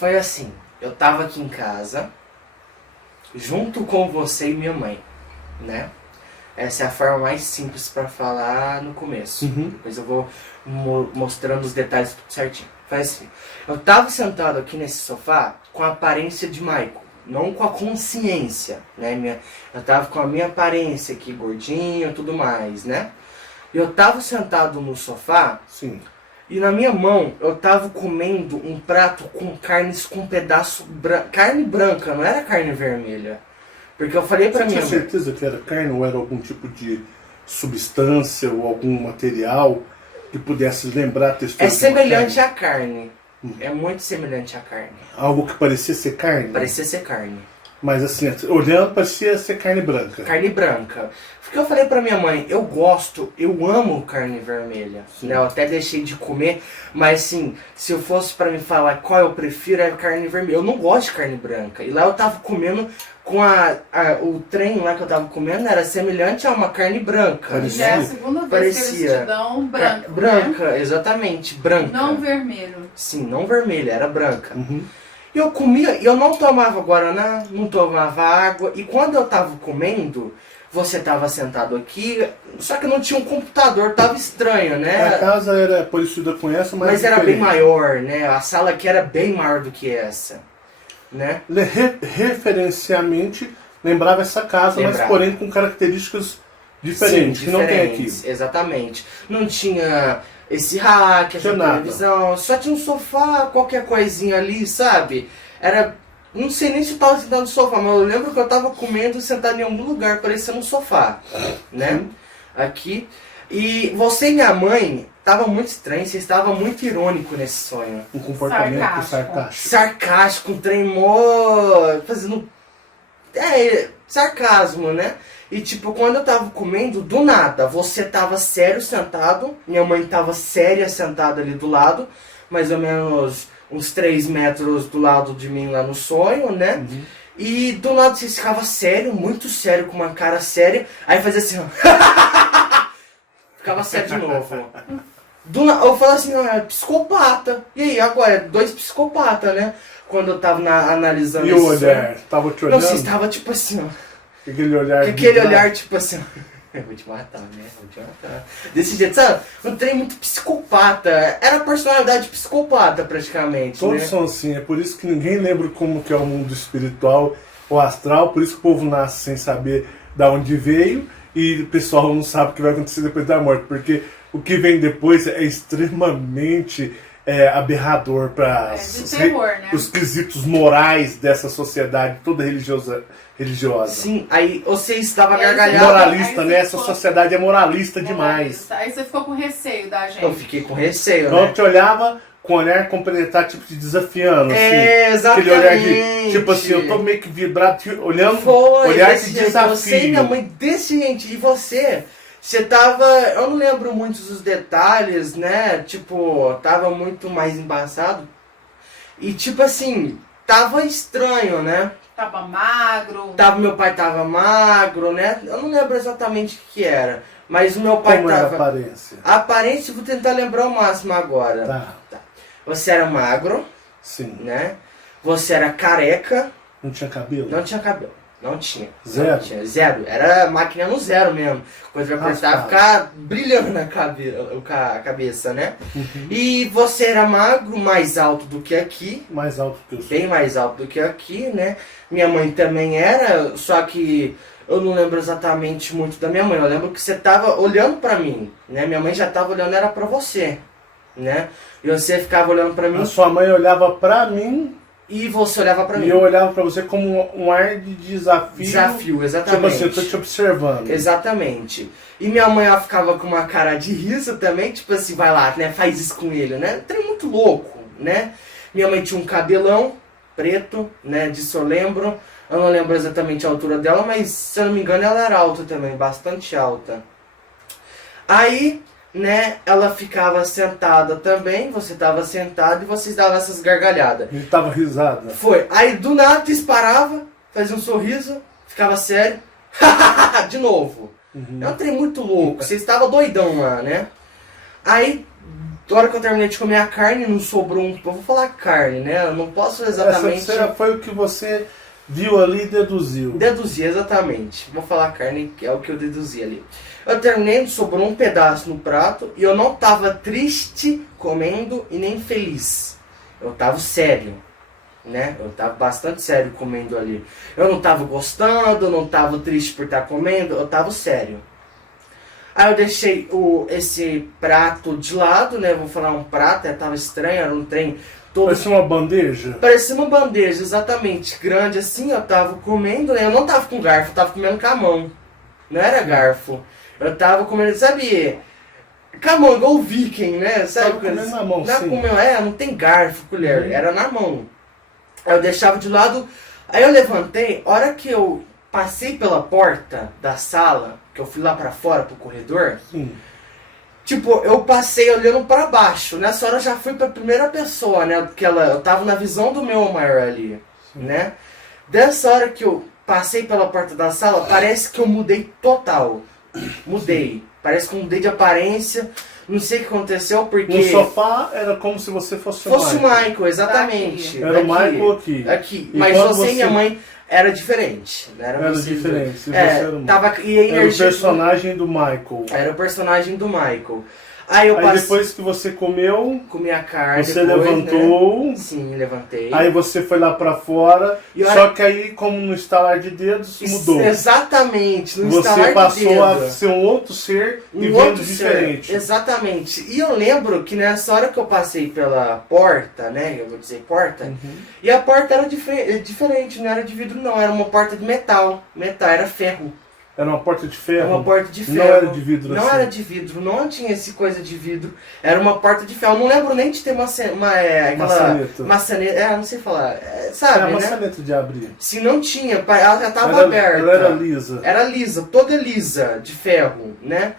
Foi assim, eu tava aqui em casa, junto com você e minha mãe, né? Essa é a forma mais simples pra falar no começo. Depois eu vou mostrando os detalhes tudo certinho. Foi assim, eu tava sentado aqui nesse sofá com a aparência de Michael, não com a consciência, né? Eu tava com a minha aparência aqui, gordinho e tudo mais, né? Eu tava sentado no sofá. Sim. E na minha mão, eu tava comendo um prato com carnes com um pedaço carne branca, não era carne vermelha. Porque eu falei pra minha mãe... Você tinha certeza que era carne ou era algum tipo de substância ou algum material que pudesse lembrar a textura? É semelhante à carne. É muito semelhante à carne. Algo que parecia ser carne? Parecia ser carne. Mas assim, olhando, parecia ser carne branca. Carne branca. Porque eu falei pra minha mãe, eu amo carne vermelha. Né? Eu até deixei de comer, mas assim, se eu fosse pra me falar qual eu prefiro, é carne vermelha. Eu não gosto de carne branca. E lá eu tava comendo com o trem lá que eu tava comendo, era semelhante a uma carne branca. Já é a segunda vez que eles te dão branco, branca, né? Exatamente, branca. Não vermelho. Sim, não vermelha, era branca. E eu comia, eu não tomava guaraná, não tomava água. E quando eu tava comendo, você tava sentado aqui, só que não tinha um computador, tava estranho, né? A casa era parecida com essa, mas era bem maior, né? A sala aqui era bem maior do que essa, né? Referencialmente lembrava essa casa, mas porém com características diferentes, sim, que não tem aqui. Exatamente. Não tinha esse rack, essa televisão, só tinha um sofá, qualquer coisinha ali, sabe? Era... Não sei nem se eu tava sentado no sofá, mas eu lembro que eu tava comendo sentado em algum lugar, parecendo um sofá, né? Aqui. E você e minha mãe tava muito estranho, você estava muito irônico nesse sonho. Um comportamento sarcástico. Sarcástico, um trem mó... fazendo... sarcasmo, né? E tipo, quando eu tava comendo, do nada, você tava sério sentado, minha mãe tava séria sentada ali do lado, mais ou menos uns 3 metros do lado de mim lá no sonho, né? E do lado você ficava sério, muito sério, com uma cara séria, aí fazia assim, ó. Ficava sério de novo. Eu falei assim, é psicopata. E aí, agora, 2 psicopatas, né? Quando eu tava analisando isso. E o olhar? Tava te olhando? Não, você estava tipo assim, ó. Aquele olhar... olhar tipo assim, eu vou te matar, né? Vou te matar. Desse jeito, sabe? Um trem muito psicopata. Era a personalidade psicopata, praticamente. Todos são assim. É por isso que ninguém lembra como que é o mundo espiritual ou astral. Por isso que o povo nasce sem saber de onde veio. E o pessoal não sabe o que vai acontecer depois da morte. Porque o que vem depois é extremamente aberrador para os quesitos morais dessa sociedade toda religiosa. Sim, aí você estava gargalhado. Moralista, né? Essa sociedade é moralista demais. Aí você ficou com receio da gente. Eu fiquei com receio, né? Eu te olhava com olhar complementar, tipo, de desafiando, assim. Exatamente. Aquele olhar de, tipo assim, eu tô meio que vibrado, olhando, olhar de desafio. Você e minha mãe desse gente, e você tava, eu não lembro muitos dos detalhes, né? Tipo, tava muito mais embaçado. E tipo assim, tava estranho, né? Tava magro. Meu pai tava magro, né? Eu não lembro exatamente o que era. Mas o meu pai Como tava... era a aparência? A aparência, vou tentar lembrar o máximo agora. Tá. Você era magro. Sim. Né? Você era careca. Não tinha cabelo? Não tinha cabelo. Não tinha. Zero? Não tinha. Zero. Era máquina no zero mesmo. Quando vai apertar, ficar brilhando na cabeça, né? E você era magro, mais alto do que aqui. Mais alto que eu sou. Bem mais alto do que aqui, né? Minha mãe também era, só que eu não lembro exatamente muito da minha mãe. Eu lembro que você tava olhando pra mim, né? Minha mãe já tava olhando, era pra você, né? E você ficava olhando pra mim. A sua mãe olhava pra mim... E você olhava pra mim. E eu olhava pra você como um ar de desafio. Desafio, exatamente. Tipo assim, eu tô te observando. Exatamente. E minha mãe, ela ficava com uma cara de riso também, tipo assim, vai lá, né, faz isso com ele, né? Trem muito louco, né? Minha mãe tinha um cabelão preto, né, disso eu lembro. Eu não lembro exatamente a altura dela, mas se eu não me engano ela era alta também, bastante alta. Aí... né, ela ficava sentada também, você estava sentado e vocês davam essas gargalhadas. Ele tava risada. Foi. Aí do nada disparava, fazia um sorriso, ficava sério, de novo. É um trem muito louco, você estava doidão lá, né? Aí Na hora que eu terminei de comer a carne, não sobrou um... Eu vou falar carne, né? Eu não posso exatamente... Essa foi o que você viu ali e deduziu. Deduzi, exatamente. Vou falar carne, que é o que eu deduzi ali. Eu terminei, sobrou um pedaço no prato e eu não tava triste comendo e nem feliz. Eu tava sério, né? Eu tava bastante sério comendo ali. Eu não tava gostando, eu não tava triste por estar comendo, eu tava sério. Aí eu deixei esse prato de lado, né? Vou falar um prato, tava estranho, era um trem todo... Parecia uma bandeja? Parecia uma bandeja, exatamente, grande assim, eu tava comendo, né? Eu não tava com garfo, eu tava comendo com a mão. Não era garfo. Eu tava comendo, sabe... Com a mão, igual o viking, né? Sabe? Tava comendo na mão, sim. Não tem garfo, colher, era na mão. Aí eu deixava de lado, aí eu levantei, a hora que eu passei pela porta da sala, que eu fui lá pra fora, pro corredor, Sim. tipo, eu passei olhando pra baixo. Nessa hora eu já fui pra primeira pessoa, né? Porque eu tava na visão do meu maior ali, né? Dessa hora que eu passei pela porta da sala, parece que eu mudei total. Mudei. Parece que eu mudei de aparência. Não sei o que aconteceu, porque... No sofá era como se você fosse o fosse o Michael. Michael, exatamente. Era o Michael aqui. Aqui. E Mas quando você e minha você- mãe era diferente. Não Era você- diferente, se você É, era o tava, e a Era o energia... personagem do Michael. Era o personagem do Michael. Aí eu Aí passei... depois que você comeu, Comi a carne você depois, levantou, né? Sim, levantei. aí você foi lá pra fora, E olha- só que aí, como no estalar de dedos, mudou. Exatamente, no Você estalar de passou a dedo. ser um outro ser e Um vendo outro diferente. ser. Exatamente. E eu lembro que nessa hora que eu passei pela porta, né? Eu vou dizer porta. Uhum. E a porta era diferente, não era de vidro não. Era uma porta de metal. Metal, era ferro. Era uma porta de ferro. Era uma porta de ferro. Não era de vidro Não assim. era de vidro, não tinha esse coisa de vidro. Era uma porta de ferro. Eu não lembro nem de ter aquela Maçaneta. maçaneta. Não sei falar. Era Sabe, a né? maçaneta de abrir. Se não tinha, ela já tava Ela aberta. era lisa. Era lisa, toda lisa, de ferro, né?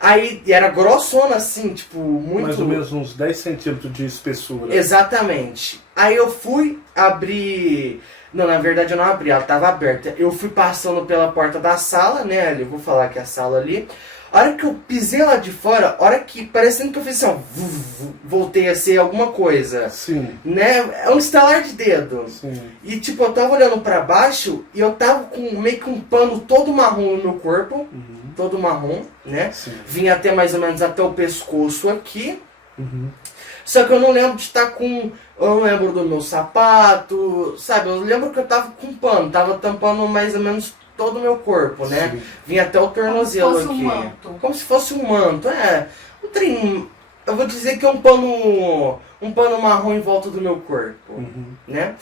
Aí era grossona assim, tipo, muito... Mais ou menos uns 10 centímetros de espessura. Exatamente. Aí eu fui abrir... Não, na verdade eu não abri, ela tava aberta. Eu fui passando pela porta da sala, né? Ali, eu vou falar que é a sala ali. A hora que eu pisei lá de fora, a hora que... Parecendo que eu fiz assim, ó... Voltei a ser alguma coisa. Sim, Né? É um estalar de dedo. sim. E tipo, eu tava olhando pra baixo e eu tava com meio que um pano todo marrom no meu corpo. Uhum. Todo marrom, né? Sim. Vinha até mais ou menos até o pescoço aqui. Uhum. Só que eu não lembro de estar com... Eu não lembro do meu sapato, sabe? Eu lembro que eu tava com pano, tava tampando mais ou menos todo o meu corpo, né? Sim. Vinha até o tornozelo Como se aqui. fosse um manto. Como se fosse um manto, é. Um trem... Eu vou dizer que é um pano marrom em volta do meu corpo, Uhum. né?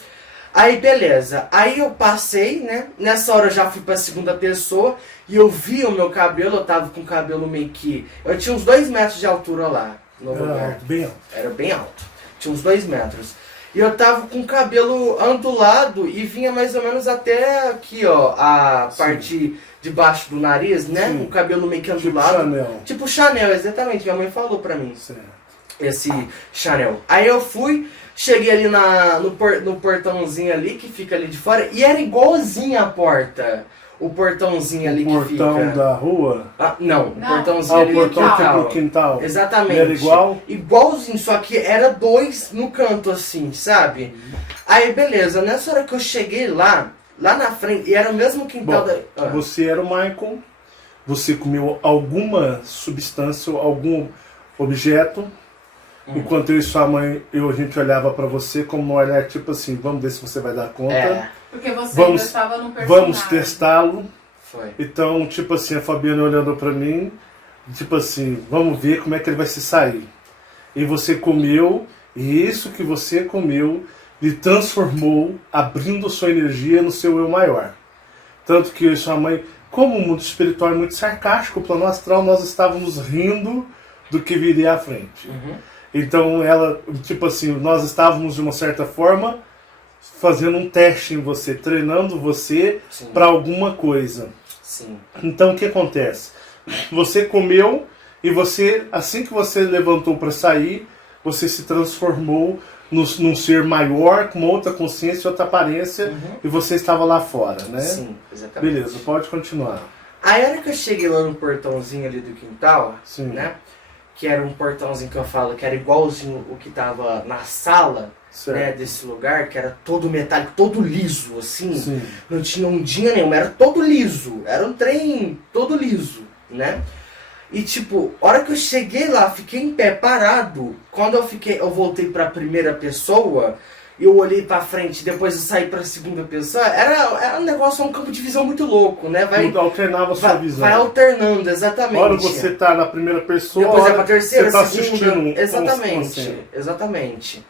Aí beleza, aí eu passei, né? Nessa hora eu já fui pra segunda pessoa e eu vi o meu cabelo, eu tava com o cabelo meio que... Eu tinha uns 2 metros de altura lá no lugar. Era alto, bem alto. Era bem alto, tinha uns 2 metros. E eu tava com o cabelo ondulado e vinha mais ou menos até aqui, ó, a Sim. parte de baixo do nariz, né? Sim. Com o cabelo meio que Tipo ondulado. Chanel. Tipo Chanel, exatamente, minha mãe falou pra mim Certo. esse Chanel. Aí eu fui, cheguei ali no portãozinho ali, que fica ali de fora, e era igualzinho a porta. O portãozinho ali que Portão fica... da rua. Ah, não, o Não. portãozinho Ah, ali o portão do tipo quintal. Exatamente. Era igual? Igualzinho, só que era 2 no canto assim, sabe? Aí beleza, nessa hora que eu cheguei lá na frente, e era o mesmo quintal Bom, da... Ah. você era o Michael, você comeu alguma substância, algum objeto, enquanto eu e sua mãe, a gente olhava pra você como um olhar tipo assim, vamos ver se você vai dar conta, É, Porque você Vamos- ainda estava no personagem. vamos testá-lo. foi. Então, tipo assim, a Fabiana olhando pra mim, tipo assim, vamos ver como é que ele vai se sair. E você comeu, e isso que você comeu lhe transformou, abrindo sua energia no seu eu maior. Tanto que eu e sua mãe, como o mundo espiritual é muito sarcástico, o plano astral, nós estávamos rindo do que viria à frente. Uhum. Então ela, tipo assim, nós estávamos de uma certa forma fazendo um teste em você, treinando você Sim. para alguma coisa. Sim. Então o que acontece? Você comeu e você, assim que você levantou para sair, você se transformou num ser maior, com uma outra consciência, outra aparência, Uhum. e você estava lá fora, né? Sim, exatamente. Beleza, pode continuar. Aí a hora que eu cheguei lá no portãozinho ali do quintal, Sim. né? que era um portãozinho que eu falo, que era igualzinho o que tava na sala, Certo. né, desse lugar, que era todo metálico, todo liso, assim. Sim. Não tinha ondinha nenhuma, era todo liso. Era um trem todo liso, né? E tipo, a hora que eu cheguei lá, fiquei em pé, parado. Quando eu voltei pra primeira pessoa, eu olhei pra frente, depois eu saí pra segunda pessoa, era um negócio, um campo de visão muito louco, né? Alternava a sua visão. Vai alternando, exatamente. Hora você tá na primeira pessoa, Depois é hora pra terceira, você tá segunda. assistindo. Exatamente, exatamente.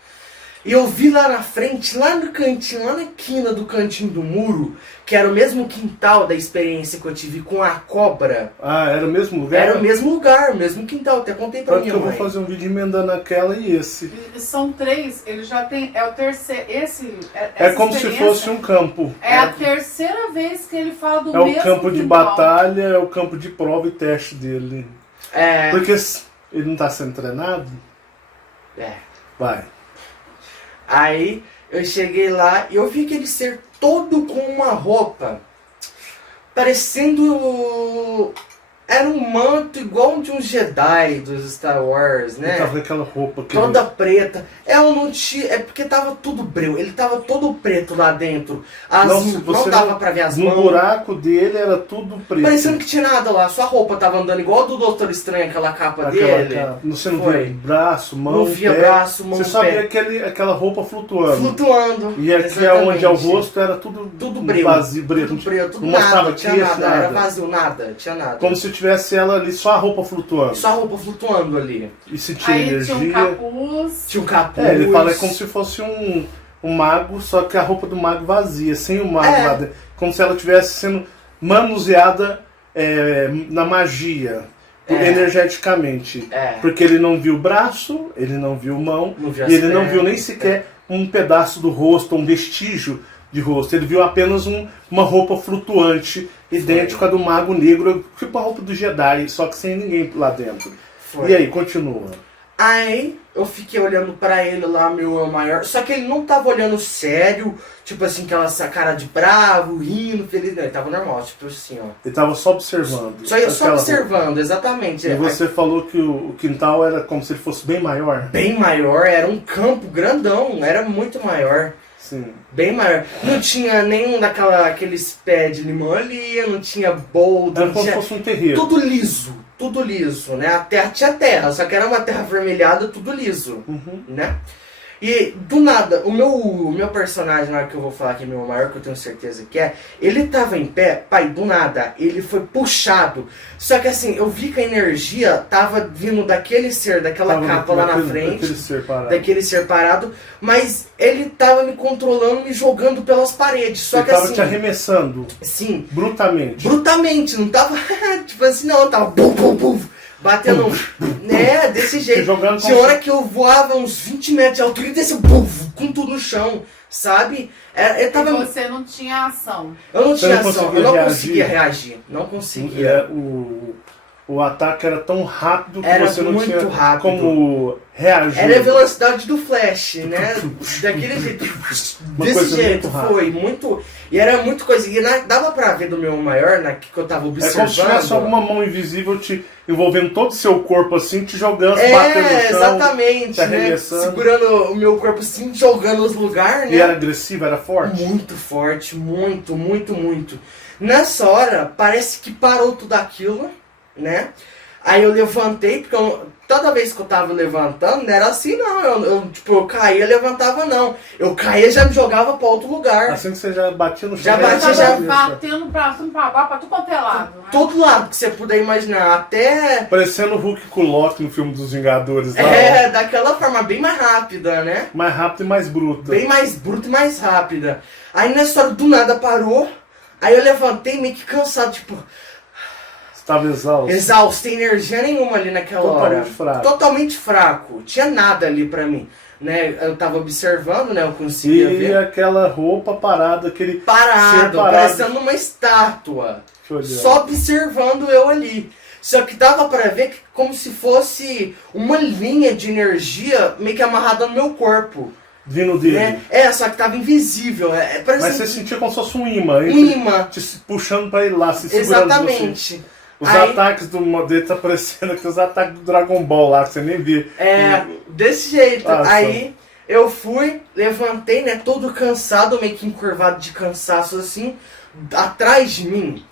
E eu vi lá na frente, lá no cantinho, lá na quina do cantinho do muro, que era o mesmo quintal da experiência que eu tive com a cobra. Ah, era o mesmo lugar? Era o mesmo lugar, o mesmo quintal, até contei pra Tanto minha que eu mãe. vou fazer um vídeo emendando aquela e esse. E são 3, ele já tem. É o terceiro. É Essa como se experiência fosse um campo. É a terceira vez que ele fala do É o mesmo campo de quintal. batalha, é o campo de prova e teste dele. É, Porque ele não tá sendo treinado? é. Vai. Aí eu cheguei lá e eu vi aquele ser todo com uma roupa parecendo. Era um manto igual de um Jedi dos Star Wars, Ele né? tava com aquela roupa que Toda preta. Eu não tinha. É porque tava tudo breu. Ele tava todo preto lá dentro. Não dava pra ver as no mãos. buraco dele era tudo preto. Parecendo que tinha nada lá. Sua roupa tava andando igual a do Doutor Estranho, aquela capa dele. Você não Foi. via braço, mão, Não via pé. braço, mão, Você só pé. via aquela roupa flutuando. Flutuando. E aqui Exatamente. onde é o rosto era tudo breu. vazio, preto. Tudo breu, tudo Não nada. mostrava Tinha queixo, nada. Era nada. vazio, nada. Tinha nada. Como se tivesse ela ali, só a roupa flutuando. Só a roupa flutuando ali. E se tinha Aí energia. tinha um capuz. Tinha um capuz. Ele fala é como se fosse um mago, só que a roupa do mago vazia, sem o mago É. lá dentro. Como se ela estivesse sendo manuseada na magia, energeticamente. É. Porque ele não viu braço, ele não viu mão, Não viu e as ele não viu nem pernas. sequer um pedaço do rosto, um vestígio de rosto. Ele viu apenas uma roupa flutuante, idêntica à do mago negro, tipo a roupa do Jedi, só que sem ninguém lá dentro. Foi. E aí, continua. Aí eu fiquei olhando pra ele lá, meu eu maior. Só que ele não tava olhando sério, tipo assim, aquela cara de bravo, rindo, feliz. Não, ele tava normal, tipo assim, ó. Ele estava só observando. Só aquela observando, exatamente. roupa. E você falou que o quintal era como se ele fosse bem maior? Bem maior, era um campo grandão, era muito maior. Sim. Bem maior. Não tinha nenhum aqueles pés de limão ali, não tinha boldo, Era não como se tinha. fosse um terreiro. Tudo liso, né? A terra tinha terra, só que era uma terra avermelhada, tudo liso, Uhum. né? E do nada, o meu personagem lá que eu vou falar que é meu maior, que eu tenho certeza que é, ele tava em pé, pai, do nada, ele foi puxado. Só que assim, eu vi que a energia tava vindo daquele ser, daquela Tava capa lá na daquele frente, ser parado. daquele ser parado, mas ele tava me controlando, me jogando pelas paredes. Só Ele que tava assim, te arremessando sim, brutamente. brutamente, não tava tipo assim, não, tava bum, bum, bum, batendo, né, desse Te jeito. jogando Tinha como hora que eu voava uns 20 metros de altura e descia bum, com tudo no chão, sabe? Eu E tava, você não tinha ação. eu não Você tinha não ação, conseguia eu não reagir? conseguia reagir, não conseguia. O ataque era tão rápido que Era você não muito tinha rápido. como reagir. Era a velocidade do Flash, né? Daquele jeito. Uma Desse coisa jeito, muito rápida. foi. Muito. E era muito coisa. E dava pra ver do meu maior, que eu tava É como observando. se tivesse alguma mão invisível te envolvendo todo o seu corpo assim, te jogando, batendo no chão. Exatamente, te né? arremessando. Segurando o meu corpo assim, jogando os lugares, né? E era agressivo, era forte? Muito forte, muito, muito, muito. Nessa hora, parece que parou tudo aquilo, né? Aí eu levantei, porque toda vez que eu tava levantando, não era assim não. Eu caía, levantava não. Eu caía e já me jogava pra outro lugar. Assim que você já batia no chão. Já batia, Tava já- batendo pra cima, pra baixo, pra tudo quanto é lado. Né? Todo lado que você puder imaginar, até... Parecendo o Hulk com o Loki no filme dos Vingadores. Lá, daquela forma bem mais rápida, né? mais rápido e mais bruto. Bem mais bruta e mais rápida. Aí nessa hora do nada parou. Aí eu levantei meio que cansado, tipo... Estava exausto. Exausto, sem energia nenhuma ali naquela Totalmente hora. fraco. Totalmente fraco. Tinha nada ali pra mim. Né? Eu tava observando, né? Eu conseguia E ver. aquela roupa parada, aquele ser Parado, parado. parecendo uma estátua. Te olhando. Só observando eu ali. Só que dava pra ver que como se fosse uma linha de energia meio que amarrada no meu corpo. Vindo dele. Né? Só que tava invisível. Parece Mas você sentia como se fosse um imã. um imã. Te puxando pra ele lá, se segurando de você. Exatamente. Os Aí- ataques do modelo tá parecendo que os ataques do Dragon Ball lá, que você nem vê. Desse jeito. Nossa. Aí eu fui, levantei, né, todo cansado, meio que encurvado de cansaço assim. Atrás de mim,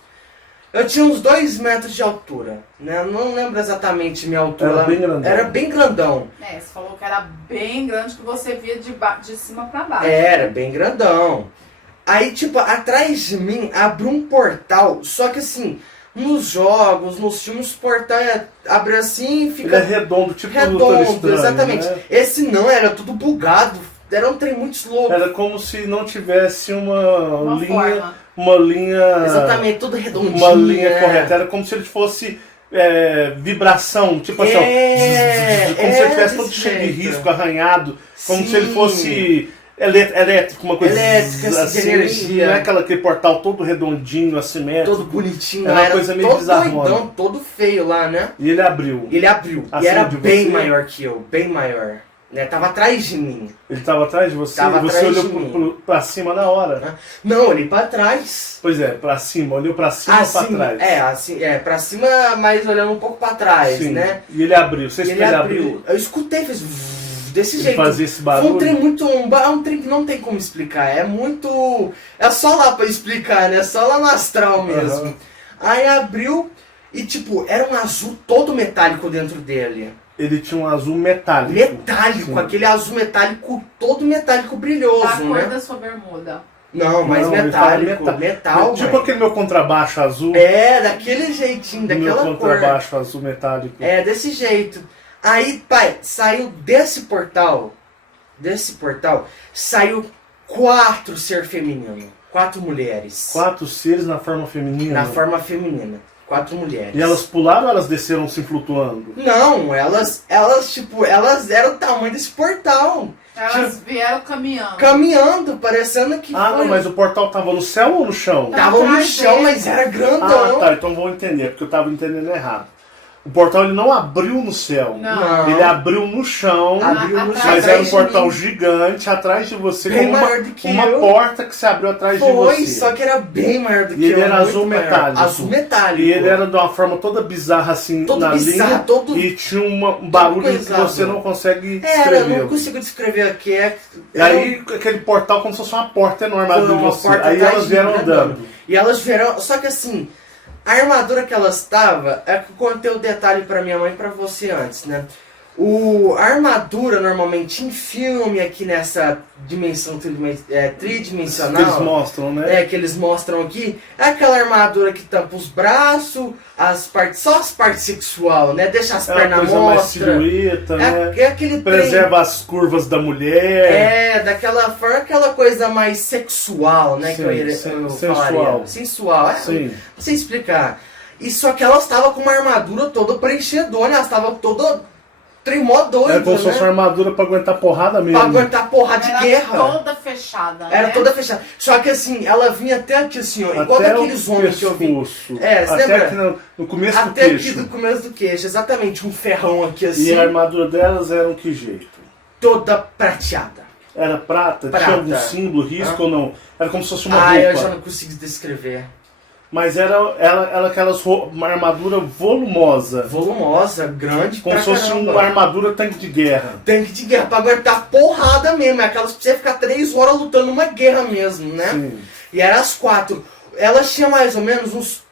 eu tinha uns 2 metros de altura, né? Eu não lembro exatamente minha altura. Era bem grandão. Era bem grandão. Você falou que era bem grande, que você via de cima pra baixo. Era bem grandão. Aí, tipo, atrás de mim abriu um portal, só que assim, nos jogos, nos filmes, o portal abre assim e Ele fica é redondo, tipo um Doutor redondo, Estranho, exatamente. né? Esse não, era tudo bugado, era um trem muito louco. Era como se não tivesse uma linha... forma. Uma linha... Exatamente, tudo redondinho. Uma linha né? correta. Era como se ele fosse vibração, tipo assim, ó, como se ele tivesse todo desse cheio de jeito. risco, arranhado, como Sim. se ele fosse elétrico, uma coisa Elétrica, assim, de energia. não é aquele portal todo redondinho, assimétrico. Todo bonitinho, Era lá, uma coisa meio todo bizarrona. doidão, todo feio lá, né? E ele abriu. Ele abriu, Assim e era de bem você? maior que eu, bem maior. Né? Tava atrás de mim. Ele estava atrás de você Tava e você atrás olhou de mim. pra cima na hora. Né? Não, olhei pra trás. Pois é, pra cima, olhou pra cima ou pra Assim, trás? pra cima, mas olhando um pouco pra trás, Sim. né? E ele abriu. Você Ele espelha abriu. Eu escutei, fez desse Ele jeito. fazia esse Foi barulho. um trem muito. É um trem que não tem como explicar. É muito. É só lá pra explicar, né? Só lá no astral mesmo. Aham. Aí abriu e, tipo, era um azul todo metálico dentro dele. Ele tinha um azul metálico. Metálico, Sim. aquele azul metálico, todo metálico brilhoso, A cor né? da sua bermuda. Não, mas Não, ele fala metálico, metal, Tipo mãe. aquele meu contrabaixo azul. Daquele jeitinho, do meu daquela cor. contrabaixo azul metálico. Desse jeito. Aí, pai, saiu desse portal, saiu 4 ser feminino, 4 mulheres. 4 seres na forma feminina. Na forma feminina, 4 mulheres. E elas pularam ou elas desceram se flutuando? Não, elas eram o tamanho desse portal. Elas vieram caminhando. Caminhando, parecendo que Ah, não, mas o portal tava no céu ou no chão? tava no atrás chão, dele. mas era grandão. Ah, tá, então vou entender, porque eu tava entendendo errado. O portal ele não abriu no céu. Não. Ele abriu no chão, Abriu no Atrás chão. mas era um de portal mim. gigante atrás de você, Bem como maior do que uma eu. porta que se abriu atrás de Foi, você. só que era bem maior do que E ele eu. era muito azul maior. metálico. Azul metálico. E ele era de uma forma toda bizarra assim Todo na bizarro, linha. todo- E tinha um barulho que coisado. você não consegue Era, eu descrever. não consigo descrever aqui. E aí aquele portal como se fosse uma porta enorme Foi abriu uma você. porta Aí atrás elas de vieram mim, andando. E elas vieram. Só que assim, a armadura que elas estavam, é que eu contei o detalhe pra minha mãe e pra você antes, né? A armadura normalmente em filme, aqui nessa dimensão tridimensional. Que eles mostram, né? Que eles mostram aqui, é aquela armadura que tampa os braços, só as partes sexual, né? Deixa as É uma pernas coisa mais mostras. silhueta, né? É aquele trem. Preserva as curvas da mulher. Daquela forma, aquela coisa mais sexual, né? Sim, que eu sensual. falaria. Sensual, Sim. não sei explicar. E só que elas estavam com uma armadura toda preenchedona, elas estavam toda tremó doida, Era como se né? fosse uma armadura pra aguentar porrada mesmo. Pra aguentar porra de Era guerra. toda fechada, Era né? toda fechada. Só que assim, ela vinha até aqui assim, ó. Igual Até daqueles o homens que eu vi. pescoço. Você Até lembra? aqui no começo do Até aqui queixo. do começo do queixo, exatamente. Um ferrão aqui assim, E a armadura delas era que jeito? toda prateada. Era prata? Prata. Tinha algum símbolo, risco ou não? Era como se fosse uma Ah, eu roupa. já não consigo descrever. Mas era uma armadura volumosa. Volumosa, grande Como pra se fosse caramba. uma armadura tanque de guerra. Tanque de guerra, pra aguentar porrada mesmo. É aquelas pra você ficar 3 horas lutando uma guerra mesmo, né? Sim. E eram as 4. Elas tinham mais ou menos uns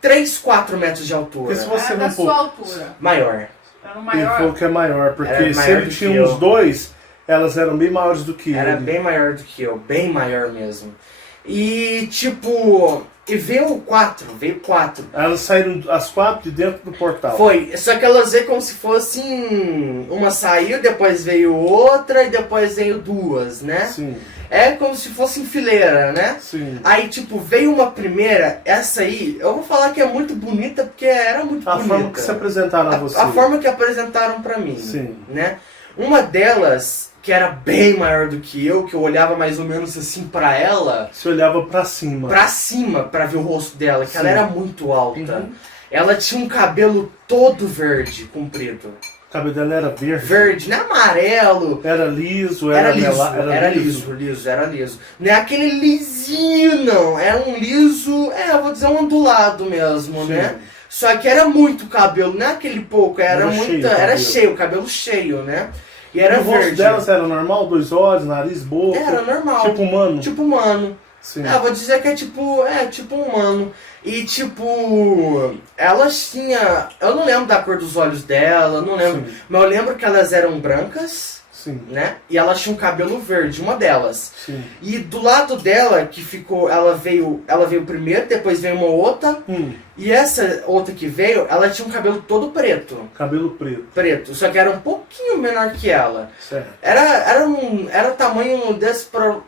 3, 4 metros de altura. Porque se você Era não da pôr- sua altura. Maior. Era o Ele maior. falou que é maior, porque Era se maior ele do tinha que eu. uns 2, elas eram bem maiores do que Era ele. bem maior do que eu, bem maior mesmo. E tipo, e veio 4. Elas saíram as 4 de dentro do portal. Foi, só que elas veio como se fossem. Uma saiu, depois veio outra e depois veio 2, né? Sim, É como se fosse em fileira, né? sim. Aí, tipo, veio uma primeira, essa aí, eu vou falar que é muito bonita, porque era muito A bonita. forma que se apresentaram a você. A forma que apresentaram pra mim, Sim. né? Uma delas, que era bem maior do que eu olhava mais ou menos assim pra ela, Você olhava pra cima. pra cima, pra ver o rosto dela, que Sim. ela era muito alta. Uhum. Ela tinha um cabelo todo verde, comprido. O cabelo dela era verde. Verde, não é amarelo. Era liso, Era era liso, mela- era liso, era liso. Não é aquele lisinho, não. Era um liso, eu vou dizer um ondulado mesmo, Sim. né? Só que era muito cabelo, não é aquele pouco, era Era muito. cheio o Era cabelo. cheio, o cabelo cheio, né? E era o rosto verde. delas era normal? 2 olhos, nariz, boca? Era normal. Tipo humano? Tipo humano. Sim. É, eu vou dizer que é tipo humano. E tipo, elas tinham. Eu não lembro da cor dos olhos dela, não lembro. Sim. Mas eu lembro que elas eram brancas, Sim. né? E elas tinham cabelo verde, uma delas. Sim. E do lado dela, que ficou, ela veio primeiro, depois veio uma outra. E essa outra que veio, ela tinha um cabelo todo preto. Cabelo preto. Preto, só que era um pouquinho menor que ela. Certo. Era tamanho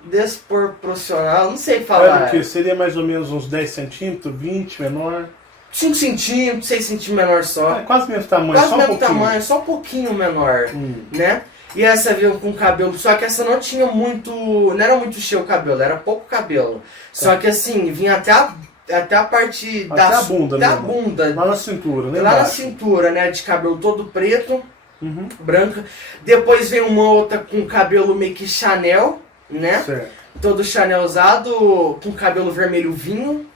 desproporcional, não sei falar. Era o quê? Seria mais ou menos uns 10 centímetros, 20, menor? 5 centímetros, 6 centímetros menor só. É, quase o mesmo tamanho, Quase só o um mesmo pouquinho. tamanho, só um pouquinho menor, né? E essa veio com cabelo, só que essa não tinha muito, não era muito cheio o cabelo, era pouco cabelo. Só que assim, vinha até a parte Até da a bunda, da mesmo. bunda, Lá na cintura, né? lá na embaixo. cintura, né? De cabelo todo preto, Uhum. branca. Depois veio uma outra com cabelo meio que Chanel, né? Certo. Todo Chanelzado, com cabelo vermelho vinho,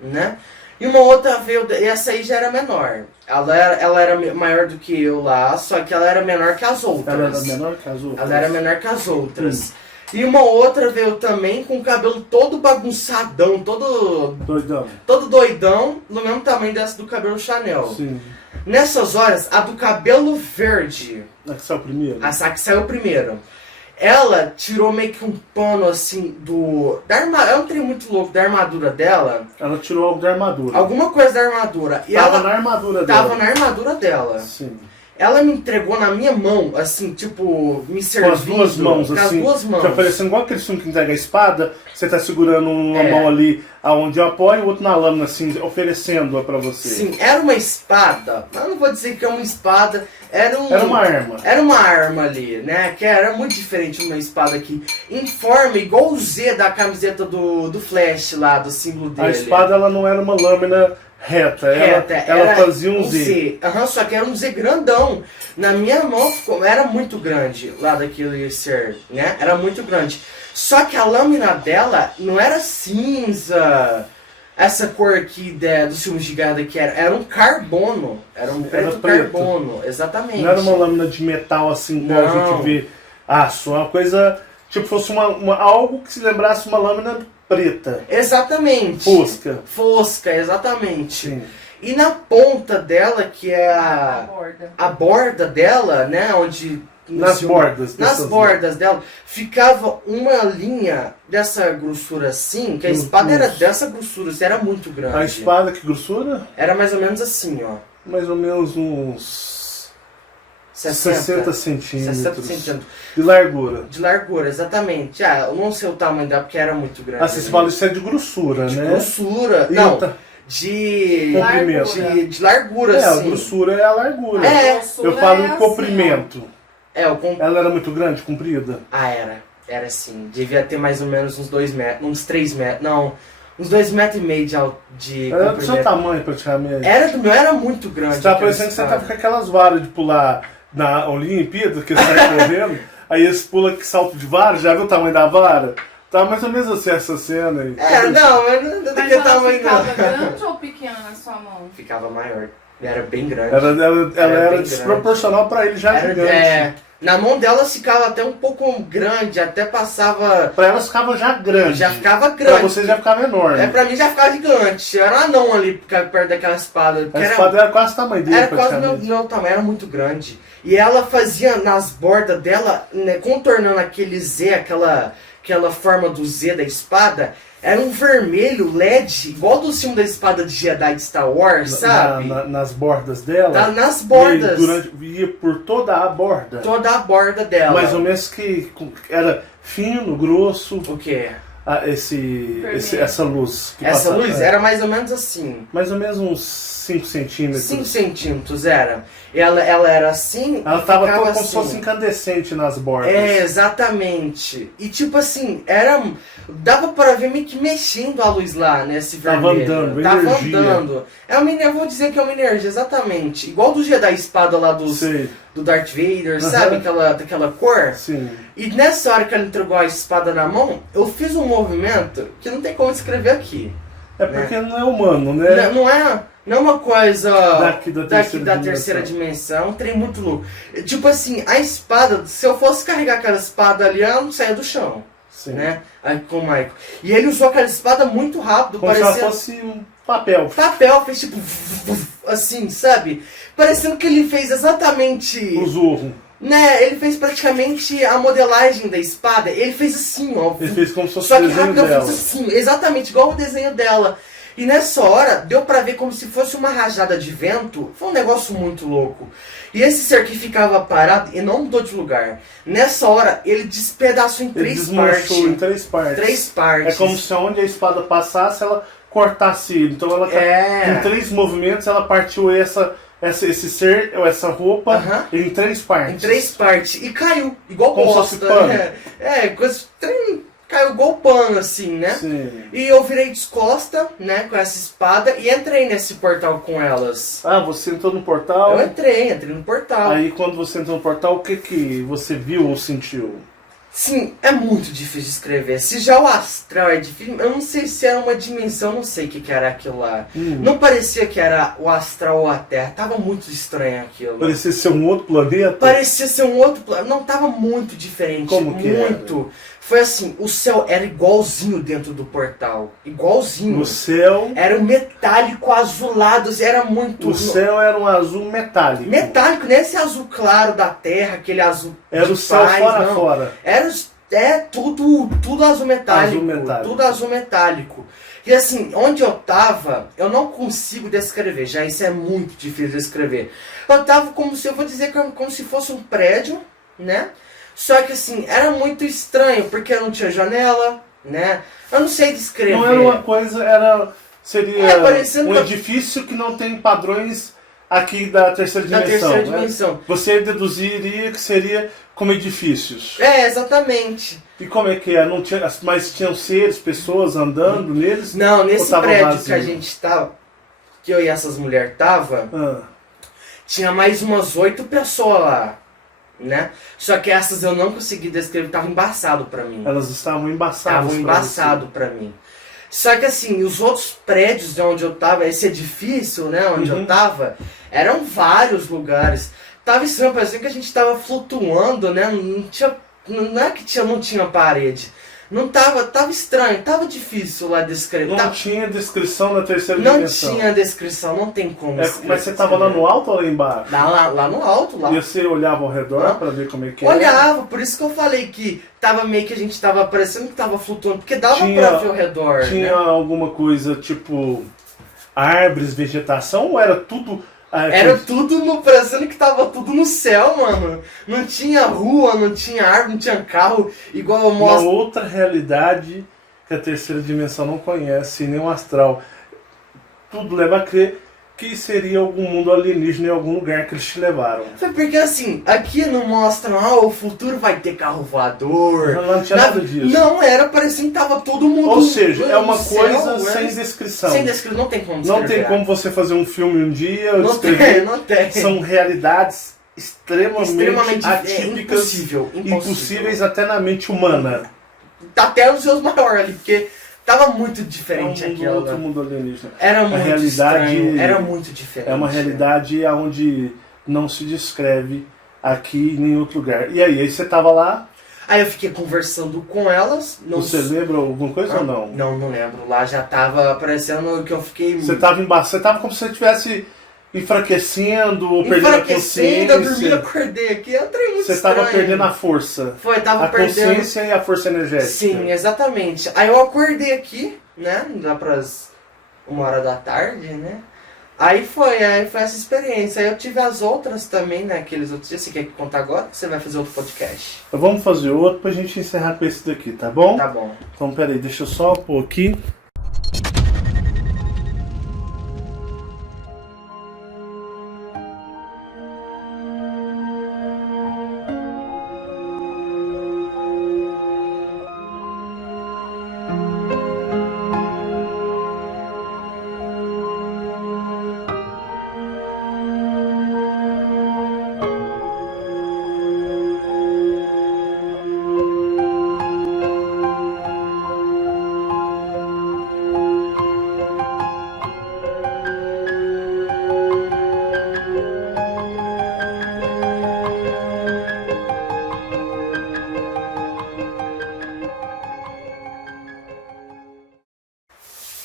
né? E uma outra veio, e essa aí já era menor. Ela era maior do que eu lá, só que ela era menor que as outras. Ela era menor que as outras? Ela era menor que as outras. E uma outra veio também com o cabelo todo bagunçadão, Doidão. todo doidão, no mesmo tamanho dessa do cabelo Chanel. Sim. Nessas horas, a do cabelo verde, A que saiu primeiro? a que saiu primeiro, ela tirou meio que um pano assim é um trem muito louco da armadura dela. Ela tirou algo da armadura. Alguma coisa da armadura. E Tava ela na armadura dela. tava na armadura dela. Sim. Ela me entregou na minha mão, assim, tipo, me Com servindo. as duas mãos, com assim. as duas mãos. Tá parecendo igual aquele filme que entrega a espada. Você tá segurando uma É. mão ali aonde eu apoio e o outro na lâmina, assim, oferecendo-a pra você. Sim, era uma espada. Eu não vou dizer que é uma espada. Era uma arma. Era uma arma ali, né? Que era muito diferente de uma espada aqui. Em forma, igual o Z da camiseta do Flash lá, do símbolo dele. A espada, ela não era uma lâmina reta. Ela era fazia um Z. Aham, só que era um Z grandão. Na minha mão era muito grande lá daquele ser, né? Era muito grande. Só que a lâmina dela não era cinza, essa cor aqui dos filmes de guerra que era um carbono. Era um preto carbono, exatamente. Não era uma lâmina de metal assim, igual a gente vê aço. Uma coisa, tipo, fosse algo que se lembrasse uma lâmina preta. Exatamente. Fosca. Fosca, exatamente. Sim. E na ponta dela, que é borda. a borda dela, né, onde... Nas bordas. Nas bordas dela, ficava uma linha dessa grossura assim, que a espada era dessa grossura, isso era muito grande. A espada, que grossura? Era mais ou menos assim, ó. Mais ou menos uns 60 centímetros. 60 centímetros. De largura. De largura, exatamente. Ah, eu não sei o tamanho dela, porque era muito grande. Ah, você fala isso é de grossura, de né? grossura. E Não, outra- de Comprimento. de largura, É, a assim. grossura é a largura. É. Eu falo É em assim, comprimento. Ela Ela era muito grande, comprida? era assim. Devia ter mais ou menos uns 2 metros, uns 3 metros. Não, uns 2,5 metros de Era do seu comprimento. tamanho, praticamente. Era do meu, era muito grande. Você tá aquela parecendo que você espada. tá com aquelas varas de pular na Olimpíada, que você sai correndo, aí eles pulam que salto de vara, já viu o tamanho da vara? Tá mais ou menos assim essa cena aí. Não, mas não Mas daquele ela tamanho ficava não. grande ou pequena na sua mão? Ficava maior. Era bem grande. Ela Era era bem desproporcional pra ele já Era, gigante. na mão dela ficava até um pouco grande, até passava. Pra ela ficava já grande. Já ficava Pra grande. você já ficava enorme. Pra mim já ficava gigante. Era um anão ali perto daquela espada. A espada era quase o tamanho dele, Era quase o praticamente. meu tamanho, era muito grande. E ela fazia nas bordas dela, né, contornando aquele Z, aquela forma do Z da espada, era um vermelho LED, igual do filme da espada de Jedi de Star Wars, sabe? Nas bordas dela. Tá nas bordas. Ia por toda a borda. Toda a borda dela. Mais ou menos que era fino, grosso, O quê? essa luz. Que Essa passava- luz era mais ou menos assim. Mais ou menos uns 5 centímetros. 5 centímetros era. Ela era assim. Ela e tava ficava como se fosse incandescente nas bordas. É, exatamente. E tipo assim, dava para ver meio que mexendo a luz lá, nesse Tava vermelho. andando, Tava energia. andando. Eu vou dizer que é uma energia, exatamente. Igual do Jedi espada lá Sei, do Darth Vader, Aham. sabe? Daquela cor. sim. E nessa hora que ela entregou a espada na mão, eu fiz um movimento que não tem como descrever aqui. É porque não é humano, né? Não é. Não é uma coisa Daqui da terceira dimensão. É um trem muito louco. Tipo assim, a espada, se eu fosse carregar aquela espada ali, ela não saia do chão. Sim. Né? Aí com o Michael. E ele usou aquela espada muito rápido, Como se parecia. ela fosse um papel. Papel, fez tipo. Assim, sabe? Parecendo que ele fez exatamente. O Zorro. Né? Ele fez praticamente a modelagem da espada. Ele fez assim, ó. Ele fez como se fosse Só o que desenho rápido dela. fez assim, exatamente igual o desenho dela. E nessa hora, deu pra ver como se fosse uma rajada de vento. Foi um negócio muito louco. E esse ser que ficava parado e não mudou de lugar. Nessa hora, ele despedaçou em Ele três desmanchou partes. em 3 partes. 3 partes. É como se onde a espada passasse, ela cortasse ele. Então ela em 3 movimentos ela partiu esse ser, ou essa roupa, Aham. em 3 partes. Em 3 partes. E caiu, igual Como se bosta. fosse pano. Né? Caiu igual pano, assim, né? Sim. E eu virei de costa, né, com essa espada e entrei nesse portal com elas. Ah, você entrou no portal. Eu entrei no portal. Aí quando você entrou no portal, o que você viu ou sentiu? Sim, é muito difícil de escrever. Se já o astral é difícil, eu não sei se era uma dimensão, não sei o que era aquilo lá. Não parecia que era o astral ou a terra, tava muito estranho aquilo. Parecia ser um outro planeta? Parecia ser um outro planeta, não, tava muito diferente. Como que muito. Foi assim, o céu era igualzinho dentro do portal. Igualzinho. No céu. Era um metálico azulado, era muito... O céu era um azul metálico. Metálico, não é esse azul claro da terra, aquele azul Era de o céu paz, fora não. fora. Era tudo azul metálico. Azul metálico. Tudo azul metálico. E assim, onde eu tava, eu não consigo descrever. Já isso é muito difícil de descrever. Eu tava como se, eu vou dizer, como se fosse um prédio, né? Só que assim, era muito estranho, porque não tinha janela, né? Eu não sei descrever. Não era uma coisa, seria parecendo um que- edifício que não tem padrões aqui da terceira Da dimensão. terceira né? dimensão. Você deduziria que seria como edifícios. É, exatamente. E como é que é? Não tinha, mas tinham seres, pessoas andando neles? Não, Ou nesse tava prédio vazio? que a gente tava, que eu e essas mulheres tava, Ah, tinha mais umas 8 pessoas lá, né? Só que essas eu não consegui descrever, tava embaçado pra mim. elas estavam embaçadas. Estavam embaçado pra mim. Só que assim, os outros prédios de onde eu tava, esse edifício, né, onde eu tava, eram vários lugares. Tava estranho, parecia que a gente tava flutuando, né? Não é que não tinha parede. Não tava estranho, tava difícil lá descrever. Não tinha descrição na terceira Não dimensão. tinha descrição, não tem como. Mas você estava lá no alto ou lá embaixo? Lá no alto, lá. E você olhava ao redor Ah. para ver como é que era? Olhava, por isso que eu falei que tava meio que a gente tava parecendo que tava flutuando, porque dava Tinha- pra ver ao redor, Tinha né? alguma coisa tipo árvores, vegetação ou era tudo... Era tudo parecendo que tava tudo no céu, mano. Não tinha rua, não tinha árvore, não tinha carro, igual eu uma mostro. outra realidade que a terceira dimensão não conhece, nem o astral. Tudo leva a crer que seria algum mundo alienígena em algum lugar que eles te levaram. Foi porque assim, aqui não mostram, o futuro vai ter carro voador. Não tinha nada disso. Não, era parecendo que tava todo mundo. Ou seja, é uma no céu, coisa né? sem descrição. Sem descrição, não tem como Não descrever. tem como você fazer um filme um dia ou Não descrever. tem, não tem. São realidades extremamente atípicas, impossível. impossíveis até na mente humana. Até os seus maiores ali, porque tava muito diferente É um aquilo. outro Né? mundo alienígena. Era muito realidade- estranho, era muito diferente. É uma realidade onde não se descreve aqui em nenhum outro lugar. E aí você tava lá, Aí eu fiquei conversando com elas. você lembra alguma coisa ou não? Não lembro. Lá já tava parecendo que eu fiquei... Você tava embaixo, você tava como se você estivesse enfraquecendo ou perdendo a enfraquecendo, eu dormi, consciência. acordei aqui. Eu entrei muito Você estava estranho. perdendo a força. Foi, tava A perdendo... consciência e a força energética. Sim, exatamente. Aí eu acordei aqui, né? Lá pras 1h da tarde, né? Aí foi essa experiência. Aí eu tive as outras também, né? Aqueles outros dias. Você quer contar agora? Ou você vai fazer outro podcast? Vamos fazer outro pra gente encerrar com esse daqui, tá bom? Tá bom. Então peraí, deixa eu só pôr aqui.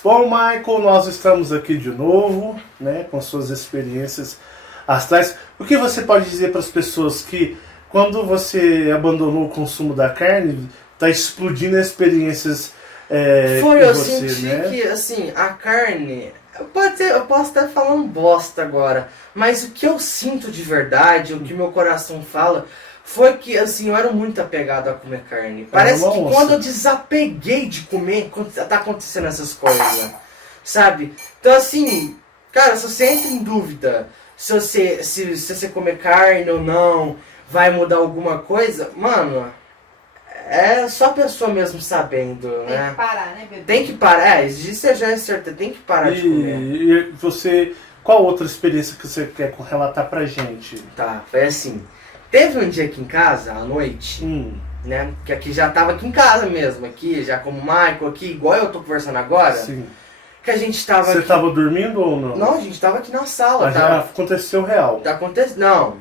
Bom, Michael, nós estamos aqui de novo, né, com suas experiências astrais. O que você pode dizer para as pessoas que, quando você abandonou o consumo da carne, está explodindo experiências Foi, com eu você, senti né? que, assim, a carne... eu posso estar falando bosta agora, mas o que eu sinto de verdade, o que meu coração fala, foi que, assim, eu era muito apegado a comer carne. Parece que onça. quando eu desapeguei de comer, tá acontecendo essas coisas, sabe? Então, assim, cara, se você entra em dúvida se você comer carne ou não, vai mudar alguma coisa, mano... É só a pessoa mesmo sabendo, Tem né? que parar, né, bebê? Tem que parar, isso já é certeza, tem que parar de comer. E você, qual outra experiência que você quer relatar pra gente? Tá, foi assim. Teve um dia aqui em casa, à noite, né? Que aqui já tava aqui em casa mesmo, aqui, já como o Michael aqui, igual eu tô conversando agora. Sim. Que a gente tava Você aqui... estava dormindo ou não? Não, a gente tava aqui na sala, Mas tá? já aconteceu real. Não.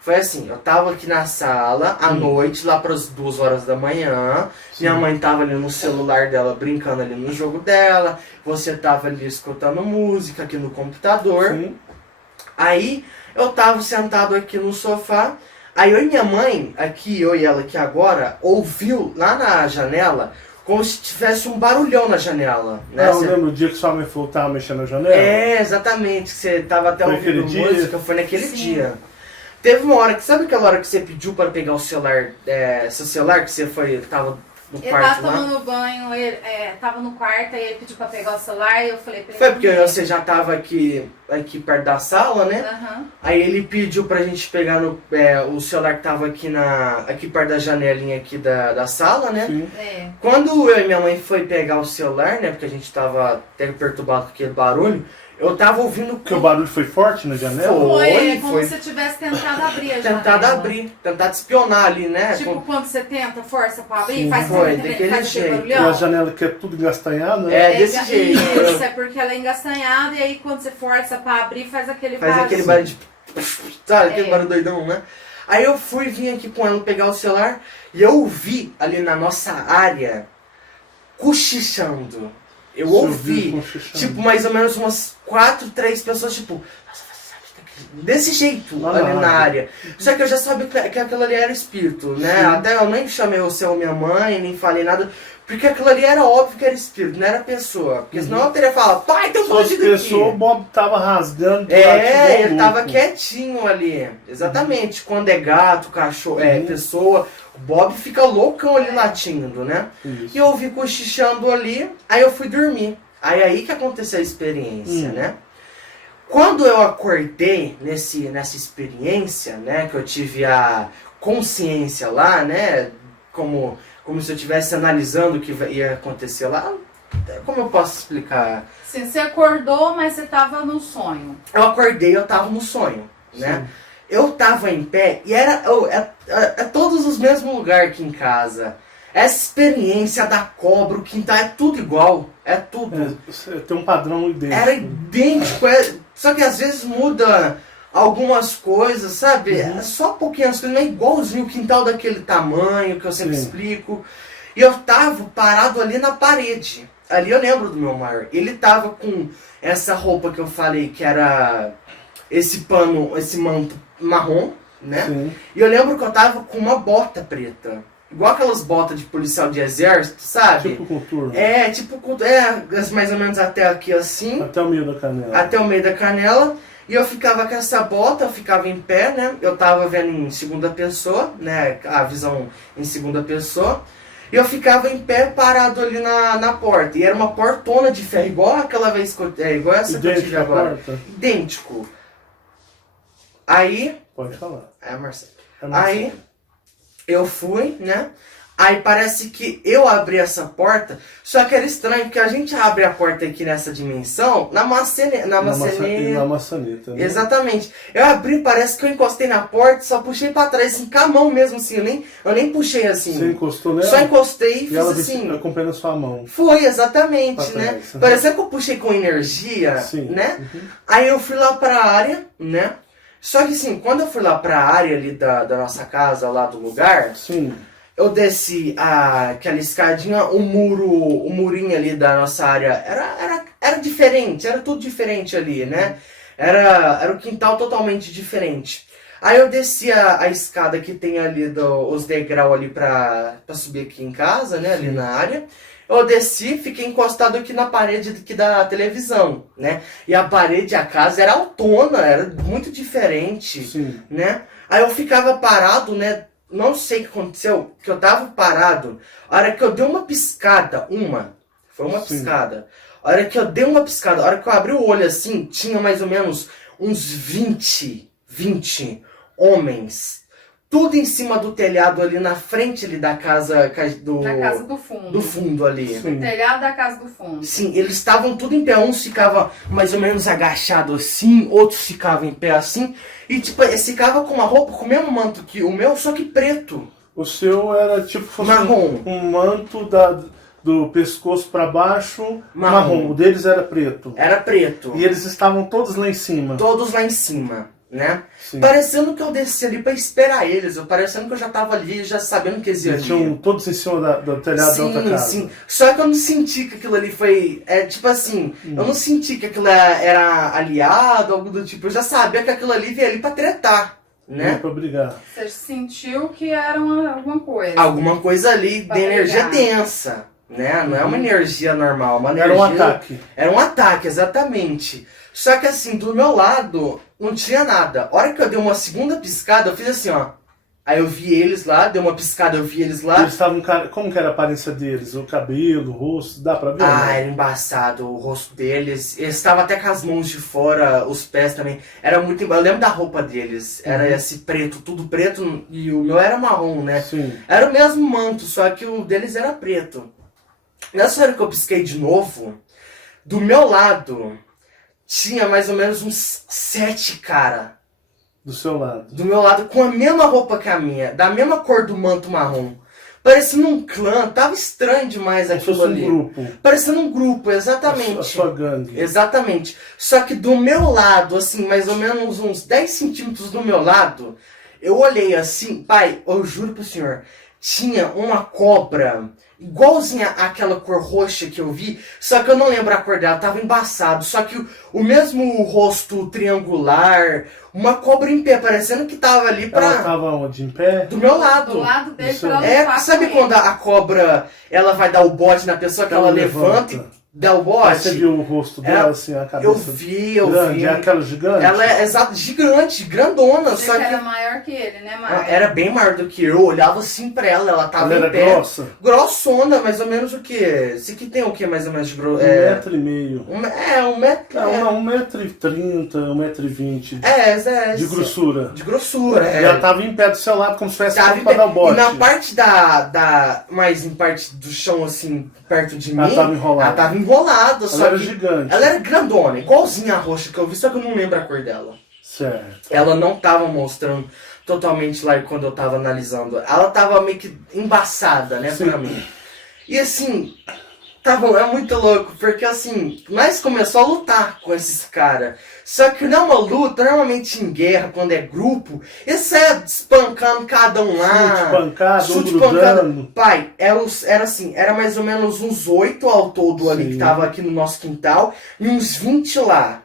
Foi assim, eu tava aqui na sala, à noite, lá pras 2 horas da manhã. Sim. Minha mãe tava ali no celular dela, brincando ali no jogo dela. Você tava ali escutando música aqui no computador. Sim. Aí, eu tava sentado aqui no sofá. Aí eu e minha mãe, aqui, eu e ela aqui agora, ouviu lá na janela, como se tivesse um barulhão na janela. Né? Eu lembro o dia que sua mãe falou que tava mexendo na janela? É, exatamente, que você tava até Foi ouvindo aquele música, dia? foi naquele Sim. dia. Teve uma hora que, sabe aquela hora que você pediu para pegar o celular, seu celular, que você tava no Ele quarto tava lá? tomando banho, ele tava no quarto, aí ele pediu pra pegar o celular e eu falei pra ele... Foi porque comer. você já tava aqui perto da sala, né? Aham. Aí ele pediu pra gente pegar o celular que tava aqui perto da janelinha aqui da sala, né? Sim. É. Quando eu e minha mãe foi pegar o celular, né? Porque a gente tava até perturbado com aquele barulho, eu tava ouvindo... Porque o barulho foi forte na janela? Foi como foi. se tivesse tentado abrir a janela. Tentado espionar ali, né? Tipo, quando você tenta, força pra abrir, Sim. faz, Foi, aquele daquele jeito. E a barulhão. janela que é tudo engastanhada, né? É, desse jeito. Isso, é porque ela é engastanhada e aí quando você força pra abrir, faz aquele Faz barulho. aquele barulho de... Sabe, aquele É. barulho doidão, né? Aí eu vim aqui com ela pegar o celular e eu ouvi ali na nossa área cochichando. Eu Você ouvi, ouviu cochichando? tipo, mais ou menos umas 4, 3 pessoas, tipo... Desse jeito, Lá ali na na área. área. Só que eu já sabia que aquilo ali era espírito, né? Sim. Até eu nem chamei o seu minha mãe, nem falei nada. Porque aquilo ali era óbvio que era espírito, não era pessoa. Porque senão eu teria falado, pai, tem um Só as bandido aqui. pessoas, o Bob tava rasgando. É, igual ele tava louco. quietinho ali. Exatamente. Quando é gato, cachorro, Uhum. pessoa, o Bob fica loucão ali latindo, né? Isso. E eu ouvi cochichando ali, aí eu fui dormir. Aí que aconteceu a experiência, né? Quando eu acordei nessa experiência, né, que eu tive a consciência lá, né, como se eu estivesse analisando o que ia acontecer lá, como eu posso explicar? Sim, você acordou, mas você tava no sonho. Eu acordei, eu tava no sonho, né? Eu tava em pé e era todos os mesmos lugares aqui em casa. Essa experiência da cobra, o quintal, é tudo igual. É tudo. Tem um padrão idêntico. Era idêntico, só que às vezes muda algumas coisas, sabe? É só pouquinhas coisas, não é igualzinho o quintal daquele tamanho que eu sempre Sim. explico. E eu tava parado ali na parede. Ali eu lembro do meu maior. Ele tava com essa roupa que eu falei que era esse pano, esse manto marrom, né? Sim. E eu lembro que eu tava com uma bota preta. Igual aquelas botas de policial de exército, sabe? Tipo coturno. Mais ou menos até aqui assim, Até o meio da canela. até o meio da canela. E eu ficava com essa bota, eu ficava em pé, né? Eu tava vendo em segunda pessoa, né? A visão em segunda pessoa. E eu ficava em pé, parado ali na porta. E era uma portona de ferro, igual aquela vez que igual essa que eu tive Idêntico à agora. porta? Idêntico. Aí... Pode falar. Marcelo. É Marcelo. Aí eu fui, né? Aí parece que eu abri essa porta, só que era estranho, porque a gente abre a porta aqui nessa dimensão na maçaneta. Na maçaneta, né? Exatamente. Eu abri, parece que eu encostei na porta, só puxei pra trás, assim, com a mão mesmo, assim. Eu nem puxei assim. Você encostou nela? Só encostei e E fiz ela assim. acompanhando a sua mão. Foi, exatamente, Pra né? trás, uhum. Parecia que eu puxei com energia, Sim. né? Aí eu fui lá pra área, né? Só que assim, quando eu fui lá pra área ali da nossa casa, lá do lugar, Sim. eu desci aquela escadinha, o murinho ali da nossa área era diferente, era tudo diferente ali, né? Era um quintal totalmente diferente. Aí eu desci a escada que tem ali, os degraus ali pra subir aqui em casa, né? Ali na área. Eu desci, fiquei encostado aqui na parede aqui da televisão, né? E a parede, a casa era altona, era muito diferente, Sim. né? Aí eu ficava parado, né? Não sei o que aconteceu, que eu tava parado. A hora que eu dei uma piscada, foi uma Sim. piscada. A hora que eu dei uma piscada, a hora que eu abri o olho assim, tinha mais ou menos uns 20 homens. Tudo em cima do telhado ali na frente ali da casa Na casa do fundo. do fundo ali. Sim. No telhado da casa do fundo. Sim, eles estavam tudo em pé. Uns ficavam mais ou menos agachados assim, outros ficavam em pé assim. E tipo, eles ficavam com uma roupa, com o mesmo manto que o meu, só que preto. O seu era tipo fosse Marrom. um manto do pescoço para baixo, Marrom. O deles era preto. Era preto. E eles estavam todos lá em cima. Todos lá em cima, né? Sim. Parecendo que eu desci ali pra esperar eles. Parecendo que eu já tava ali, já sabendo que eles iam Eles ali. tinham todos em cima do telhado da outra casa. Sim. Só que eu não senti que aquilo ali foi... tipo assim, eu não senti que aquilo era aliado, algo do tipo. Eu já sabia que aquilo ali veio ali pra tretar, Não né? pra brigar. Você sentiu que era alguma coisa. Alguma coisa ali Pra de energia brigar. densa, né? Não é uma energia normal, uma Era energia... um ataque. Era um ataque, exatamente. Só que assim, do meu lado, não tinha nada. A hora que eu dei uma segunda piscada, eu fiz assim, ó. Aí eu vi eles lá, dei uma piscada, eu vi eles lá. Eles estavam... Como que era a aparência deles? O cabelo, o rosto, dá pra ver? Ah, era embaçado o rosto deles. Eles estavam até com as mãos de fora, os pés também. Era muito... Eu lembro da roupa deles. Era esse preto, tudo preto. E o meu era marrom, né? Sim. Era o mesmo manto, só que o deles era preto. Nessa hora que eu pisquei de novo, do meu lado, tinha mais ou menos uns 7 cara. Do seu lado. Do meu lado, com a mesma roupa que a minha, da mesma cor do manto marrom. Parecendo um clã, tava estranho demais Como se aquilo fosse ali. um grupo. Parecendo um grupo, exatamente. A sua gangue. Exatamente. Só que do meu lado, assim, mais ou menos uns 10 centímetros do meu lado, eu olhei assim, pai, eu juro pro senhor, tinha uma cobra igualzinha àquela cor roxa que eu vi, só que eu não lembro a cor dela, tava embaçado. Só que o mesmo rosto triangular, uma cobra em pé, parecendo que tava ali pra... Ela tava onde? Em pé? Do meu lado. Do lado dele Isso pra ela É, lutar sabe com quando ele. a cobra, ela vai dar o bote na pessoa, que ela levanta e dá o Aí bote? você viu o rosto dela, Ela- assim, a cabeça Eu vi. grande? É aquela gigante? Ela é exato, gigante, grandona, Você só que era que maior que ele, né, ela Marcos? era bem maior do que eu olhava assim pra ela tava Ela em era pé. grossa? Grossona, mais ou menos o que? Esse aqui tem o que mais ou menos de grosso? 1,5 m. Um metro. Não, 1,30 m, 1,20 m. É, De grossura. De grossura, E ela tava em pé do seu lado, como se tivesse Tava feito em pra pé. dar o bote. E na parte mais em parte do chão, assim, perto de Ela mim, tava enrolada. ela tava enrolada, Ela só era que gigante. ela era grandona, igualzinha a roxa que eu vi, só que eu não lembro a cor dela. Certo. Ela não tava mostrando totalmente lá quando eu tava analisando. Ela tava meio que embaçada, né, Sim. pra mim. E assim, é muito louco, porque assim, nós começou a lutar com esses caras. Só que não é uma luta, normalmente em guerra, quando é grupo, eles é espancando cada um lá. Chute, pancada, um Chute, grudando. Pai, era assim, era mais ou menos uns 8 ao todo ali Sim. que tava aqui no nosso quintal, e uns 20 lá.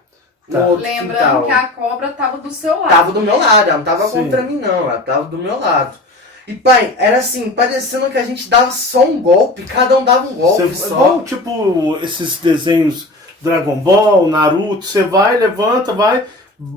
Tá. No outro Lembrando quintal. que a cobra tava do seu lado. Tava do meu lado, ela não tava Sim. contra mim não, ela tava do meu lado. E pai, era assim, parecendo que a gente dava só um golpe, cada um dava um golpe Você, só. igual, tipo, esses desenhos Dragon Ball, Naruto, você vai, levanta, vai,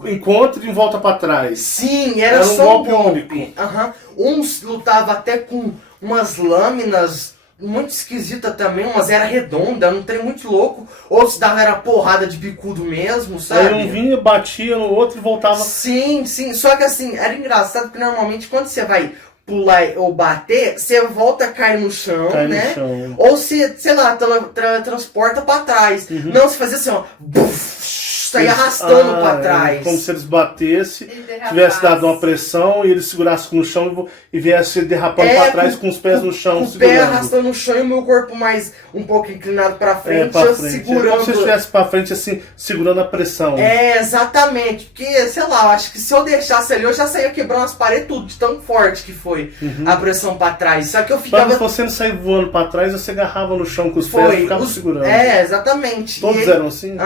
encontra e volta pra trás. Sim, era Era um só um golpe golpe. único. Aham. Uns lutavam até com umas lâminas muito esquisitas também, umas era redonda, não tem muito louco. Outros davam era porrada de bicudo mesmo, sabe? Aí um vinha, batia no outro e voltava. Sim, só que assim, era engraçado porque normalmente quando você vai pular ou bater, você volta a cair no chão, Cai no né? chão. Ou se, sei lá, transporta pra trás. Uhum. Não, se fazia assim, ó. Buf, saía arrastando pra trás. Como se eles batessem, Ele derrapasse. tivesse dado uma pressão e eles segurassem no chão e viesse derrapando pra trás com os pés no chão, com o segurando. pé arrastando no chão e o meu corpo mais um pouco inclinado pra frente, Pra eu frente. segurando. É como se estivesse pra frente, assim, segurando a pressão. Exatamente. Porque, sei lá, eu acho que se eu deixasse ali, eu já saía quebrando as paredes tudo, de tão forte que foi a pressão pra trás. Só que eu ficava... Pra você não sair voando pra trás, você agarrava no chão com os pés e ficava segurando. Exatamente. Todos eram assim?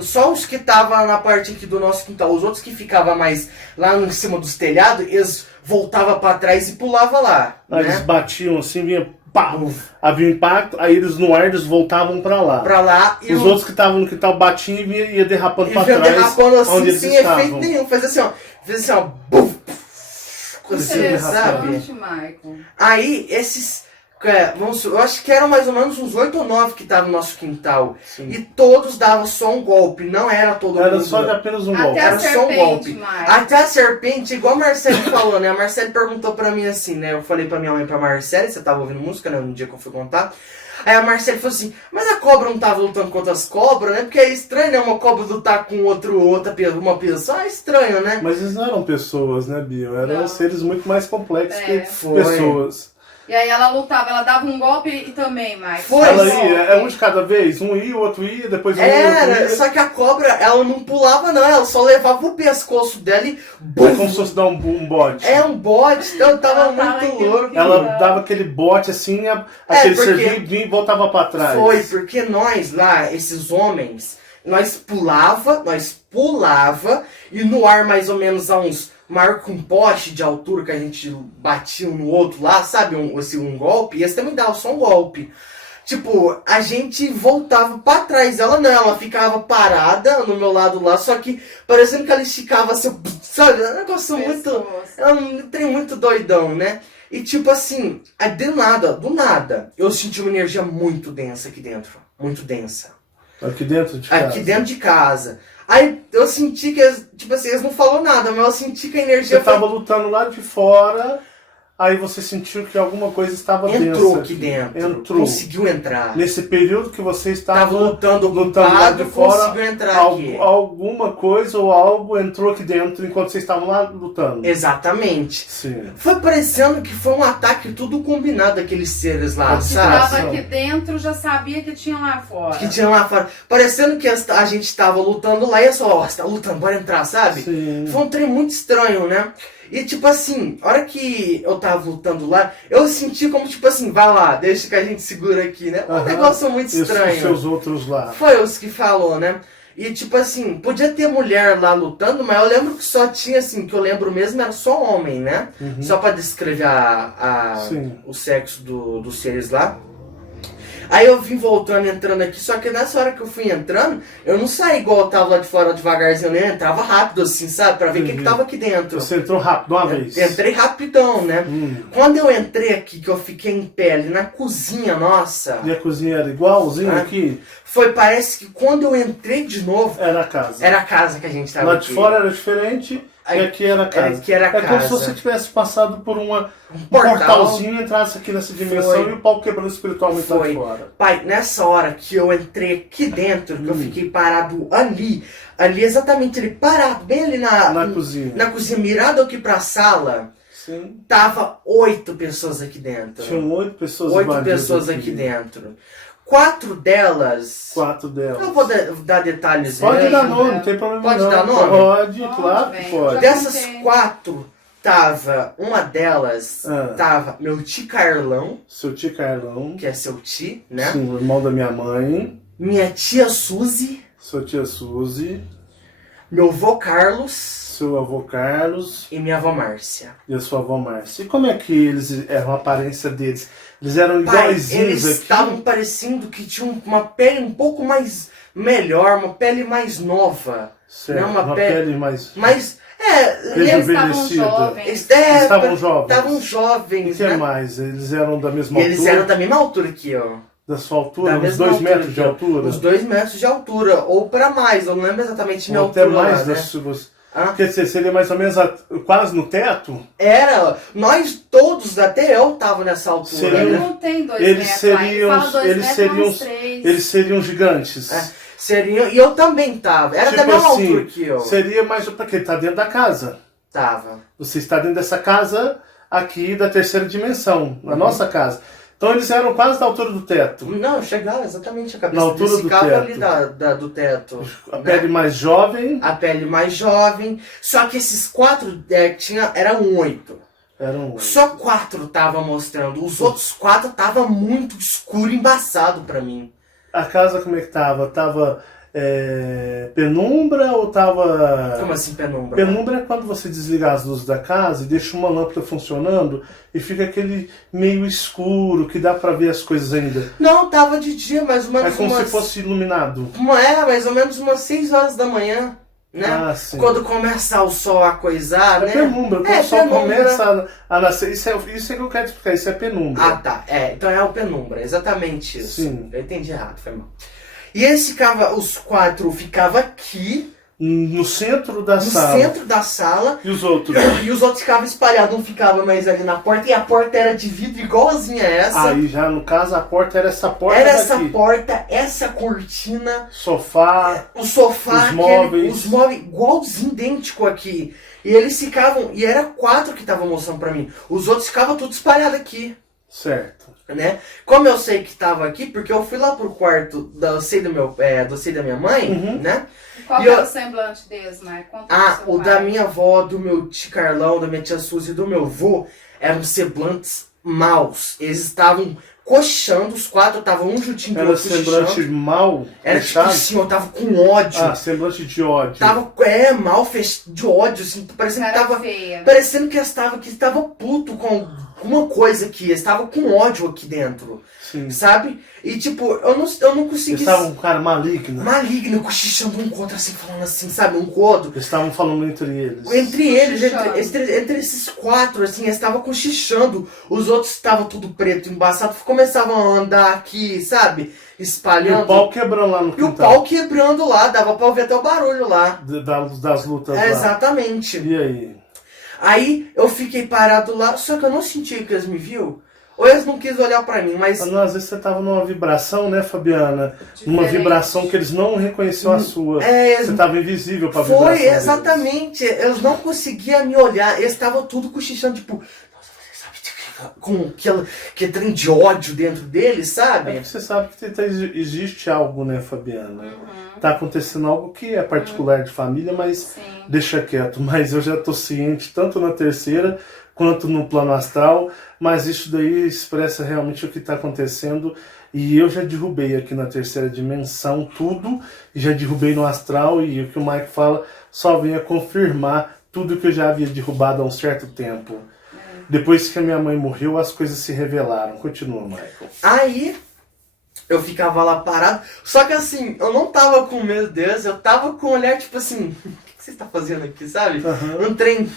Só os que estavam na parte aqui do nosso quintal. Os outros que ficavam mais lá em cima dos telhados, eles voltavam pra trás e pulavam lá. Aí né? eles batiam assim, vinha pá, havia um impacto, aí eles no ar eles voltavam pra lá. Pra lá. Os outros que estavam no quintal batiam e ia derrapando pra vinha trás. derrapando assim, onde eles sem estavam. efeito nenhum. Fez assim, ó. Fez assim, ó. Buf, assim, sabe? Interessante, Michael. Aí, esses... eu acho que eram mais ou menos uns 8 ou 9 que estavam no nosso quintal. Sim. E todos davam só um golpe. Não era todo Era mundo. só de apenas um Até golpe. a Era só um serpente, golpe. Michael. Até a serpente, igual a Marcele falou, né? A Marcele perguntou pra mim assim, né? Eu falei pra minha mãe, pra Marcele, você tava ouvindo música, né? No dia que eu fui contar. Aí a Marcele falou assim, mas a cobra não tava lutando contra as cobras, né? Porque é estranho, né? Uma cobra lutar com uma pessoa. É estranho, né? Mas eles não eram pessoas, né, Bio? Eram Não. seres muito mais complexos que Foi. pessoas. E aí ela lutava, ela dava um golpe e também, Michael. Foi. Ela Um ia, golpe. é um de cada vez, um ia, o outro ia, depois um ia, o outro Era, ia. só que a cobra, ela não pulava não, ela só levava o pescoço dela e... É como se fosse dar um bode. É um bote, então eu tava Ela tava muito aqui, louco. Ela dava aquele bote assim, aquele porque- serviço vinha e voltava pra trás. Foi, porque nós lá, esses homens, nós pulava e no ar mais ou menos a uns maior que um poste de altura que a gente batia um no outro lá, sabe? Um golpe, e esse também dava só um golpe. Tipo, a gente voltava pra trás, ela não, ela ficava parada no meu lado lá, só que parecendo que ela esticava assim, sabe? É um negócio muito... Pescoço. É um trem muito doidão, né? E tipo assim, do nada, eu senti uma energia muito densa aqui dentro. Muito densa. Aqui dentro de casa. Aqui dentro de casa. Aí eu senti que, tipo assim, eles não falaram nada, mas eu senti que a energia Você tava lutando lá de fora, aí você sentiu que alguma coisa estava entrou densa aqui dentro. Entrou. Conseguiu entrar. Nesse período que você estava Tava lutando lá ocupado, de fora, conseguiu entrar aqui. alguma coisa ou algo entrou aqui dentro enquanto vocês estavam lá lutando. Exatamente. Sim. Foi parecendo que foi um ataque tudo combinado daqueles seres lá, Que sabe? Tava aqui dentro, já sabia que tinha lá fora. Que tinha lá fora. Parecendo que a gente tava lutando lá e é só, ó, você tá lutando, bora entrar, sabe? Sim. Foi um trem muito estranho, né? E tipo assim, a hora que eu tava lutando lá, eu senti como tipo assim, vai lá, deixa que a gente segura aqui, né? Um Aham. negócio muito E os estranho. seus outros lá. Foi os que falou, né? E tipo assim, podia ter mulher lá lutando, mas eu lembro que só tinha assim, que eu lembro mesmo era só homem, né? Só pra descrever Sim. o sexo dos seres lá. Aí eu vim voltando, entrando aqui, só que nessa hora que eu fui entrando, eu não saí igual eu tava lá de fora devagarzinho, né? Eu entrava rápido assim, sabe? Pra ver o que tava aqui dentro. Você entrou rápido uma vez. Entrei rapidão, né? Quando eu entrei aqui, que eu fiquei em pé ali na cozinha, nossa, E a cozinha era igualzinho Ah. aqui? parece que quando eu entrei de novo, Era a casa. era a casa que a gente tava Lá aqui. de fora era diferente Aí- e aqui era a casa. aqui era a É como se casa. você tivesse passado por um portal. portalzinho e entrasse aqui nessa dimensão Foi. e o pau quebrando espiritualmente lá de Foi. fora. Pai, nessa hora que eu entrei aqui dentro, que eu fiquei parado ali exatamente ali, parado, bem ali Na cozinha. na cozinha, mirado aqui pra sala, Sim. tava 8 pessoas aqui dentro. Tinham 8 pessoas 8 invadidas pessoas aqui dentro. 4 delas... 4 delas. Eu vou dar detalhes. Pode né? dar nome, não tem problema Pode não. dar nome? Pode, Pode, claro que bem. pode. Já- Dessas contei. 4, uma delas, Ah. tava meu tio Carlão, Seu tio Carlão, que é seu tio, né? sim, o irmão da minha mãe, Minha tia Suzy, sua tia Suzy, meu avô Carlos seu avô Carlos e minha avó Márcia. e a sua avó Márcia. E como é que eles eram, a aparência deles? Eles eram Pai, iguaizinhos eles aqui? estavam parecendo que tinham uma pele um pouco mais melhor, uma pele mais nova. Certo, Não, uma uma pele- pele mais... Mas, Eles estavam Rejuvenescida. jovens. eles estavam jovens. Estavam E jovens, que né? mais? Eles eram da mesma E eles altura? eram da mesma altura que eu. Da sua altura? Da Uns mesma 2 altura metros de que eu. altura? Uns 2 metros de altura, ou pra mais, eu não lembro exatamente minha Ou até altura mais lá, né? da sua... Ah. Quer dizer, seria mais ou menos quase no teto? Era, nós todos, até eu tava nessa altura, Seriam- Ele né? não tem 2 Eles metros. seriam- Aí fala 2 eles metros, seriam- uns 3. Eles seriam gigantes. É. Seria, e eu também tava. Era da mesma altura que eu. Seria mais porque ele tá dentro da casa. Tava. Você está dentro dessa casa aqui da terceira dimensão, na nossa casa. Então eles eram quase da altura do teto. Não, chegava exatamente a cabeça Na altura deles do ficava teto. ali do teto. A pele mais jovem. A pele mais jovem. Só que esses 4 eram 8. Eram Só 4 tava mostrando. Os outros 4 tava muito escuro e embaçado pra mim. A casa como é que tava? Tava penumbra ou tava... Como assim penumbra? Penumbra é quando você desliga as luzes da casa e deixa uma lâmpada funcionando e fica aquele meio escuro que dá pra ver as coisas ainda. Não, tava de dia, mais ou menos É como se fosse iluminado. mais ou menos umas 6 horas da manhã, né? Ah, sim. Quando começar o sol a coisar, É né? penumbra, quando o sol penumbra. começa a nascer. Isso é que eu quero explicar, isso é penumbra. Ah, tá. Então é o penumbra, exatamente isso. Sim. Eu entendi errado, foi mal. E os 4 ficavam aqui, No centro da no sala. centro da sala, E os outros? e os outros ficavam espalhados, não ficava mais ali na porta, e a porta era de vidro igualzinha a essa. Aí já no caso a porta era essa porta Era daqui. essa porta, essa cortina, Sofá. o sofá, Os móveis. os móveis igualzinho, idêntico aqui. E eles ficavam, e era 4 que estavam mostrando pra mim. Os outros ficavam tudo espalhado aqui, Certo. né? Como eu sei que tava aqui, porque eu fui lá pro quarto do seio da minha mãe, Uhum. né? Qual E que eu- era o semblante deles, Marco? Conta do seu O pai. da minha avó, do meu tio Carlão, da minha tia Suzy e do meu avô eram semblantes maus. Eles estavam coxando, os 4 estavam um juntinho do Era outro semblante cochichando. mal Era tipo fechado? assim, eu tava com ódio. Ah, semblante de ódio. Tava mal fechado, de ódio, assim, parecendo que Cara tava. feia. Parecendo que estava puto com uma coisa aqui, eles estavam com ódio aqui dentro, Sim. sabe? E tipo, eu não Eles consegui. estavam um cara maligno. Maligno, cochichando um com o outro, assim, falando assim, sabe? Um com o outro. Eles estavam falando entre eles. Entre eles, Cochichando. entre esses 4, assim, eles estavam cochichando. Os outros estavam tudo preto, embaçado, começavam a andar aqui, sabe? E Espalhando. o pau quebrando lá no E o quintal. pau quebrando lá, dava pra ouvir até o barulho lá. Das lutas lá. Exatamente. E aí? Aí eu fiquei parado lá, só que eu não senti que eles me viu. Ou eles não quis olhar pra mim, mas... Às vezes você tava numa vibração, né, Fabiana? Numa Diferente. vibração que eles não reconheciam a sua. É, Você tava invisível pra vibração foi, deles. exatamente. Eles não conseguiam me olhar. Eles estavam tudo cochichando, tipo... Nossa, você sabe... Com que trem de ódio dentro deles, É sabe? porque você sabe que existe algo, né, Fabiana? Uhum. Tá acontecendo algo que é particular de família, mas Sim. deixa quieto. Mas eu já tô ciente, tanto na terceira quanto no plano astral, mas isso daí expressa realmente o que está acontecendo. E eu já derrubei aqui na terceira dimensão tudo, e já derrubei no astral, e o que o Mike fala só vem a confirmar tudo que eu já havia derrubado há um certo tempo. Depois que a minha mãe morreu, as coisas se revelaram. Continua, Michael. Aí... eu ficava lá parado. Só que assim, eu não tava com medo deles. Eu tava com um olhar tipo assim... O que você tá fazendo aqui, sabe? Uhum. Um trem,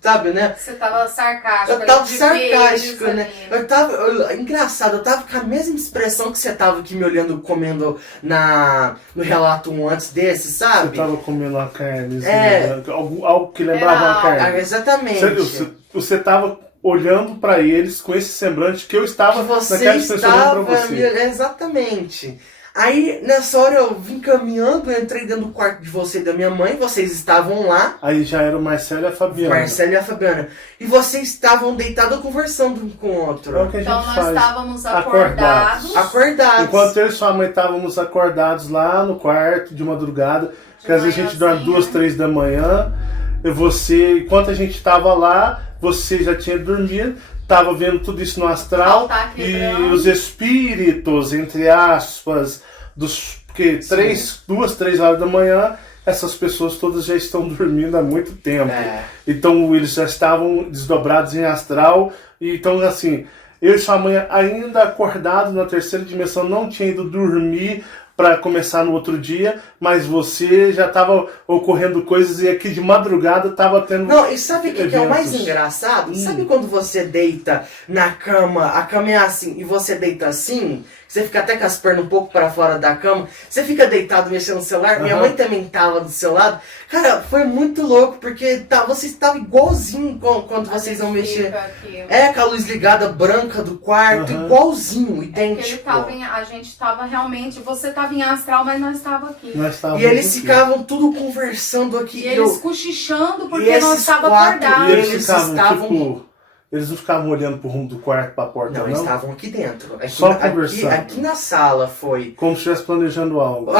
sabe, né? Você tava sarcástico. Eu tava de ver sarcástico, eles né? ali. Engraçado, eu tava com a mesma expressão que você tava aqui me olhando comendo no relato antes desse, Você sabe? estava comendo uma carne, É. algo que lembrava uma Era carne. Exatamente. Você estava olhando para eles com esse semblante que eu estava Que você naquela expressão olhando para estava... você. Exatamente. Aí, nessa hora, eu vim caminhando, eu entrei dentro do quarto de você e da minha mãe, vocês estavam lá, Aí já era o Marcelo e a Fabiana. Marcelo e a Fabiana, e vocês estavam deitados conversando um com o outro. É o que a gente Então nós faz. estávamos Acordados. acordados. Acordados. Enquanto eu e sua mãe estávamos acordados lá no quarto de madrugada, que às vezes a gente dorme manhãzinha. 2, 3 da manhã, enquanto a gente estava lá, você já tinha dormido, estava vendo tudo isso no astral, Altar e quebrando. os espíritos, entre aspas, porque 2, 3 horas da manhã, essas pessoas todas já estão dormindo há muito tempo. É. Então eles já estavam desdobrados em astral. E, então, assim, eu e sua mãe ainda acordados na terceira dimensão, não tinha ido dormir para começar no outro dia, mas você já estava ocorrendo coisas e aqui de madrugada estava tendo... Não, e sabe o que é o mais eventos. engraçado? Sabe quando você deita na cama, a cama é assim, e você deita assim, você fica até com as pernas um pouco para fora da cama, você fica deitado mexendo no celular, minha Aham. mãe também tava do seu lado, Cara, foi muito louco, porque vocês estavam igualzinho quando vocês vão mexer. Com a luz ligada branca do quarto, igualzinho, idêntico. A gente tava realmente, você tava em astral, mas nós tava aqui. E eles ficavam tudo conversando aqui. E eles cochichando porque nós tava acordados. E eles estavam, tipo, eles não ficavam olhando pro rumo do quarto, pra porta, não? Não, eles estavam aqui dentro. Só conversando. Aqui na sala foi. Como se estivesse planejando algo.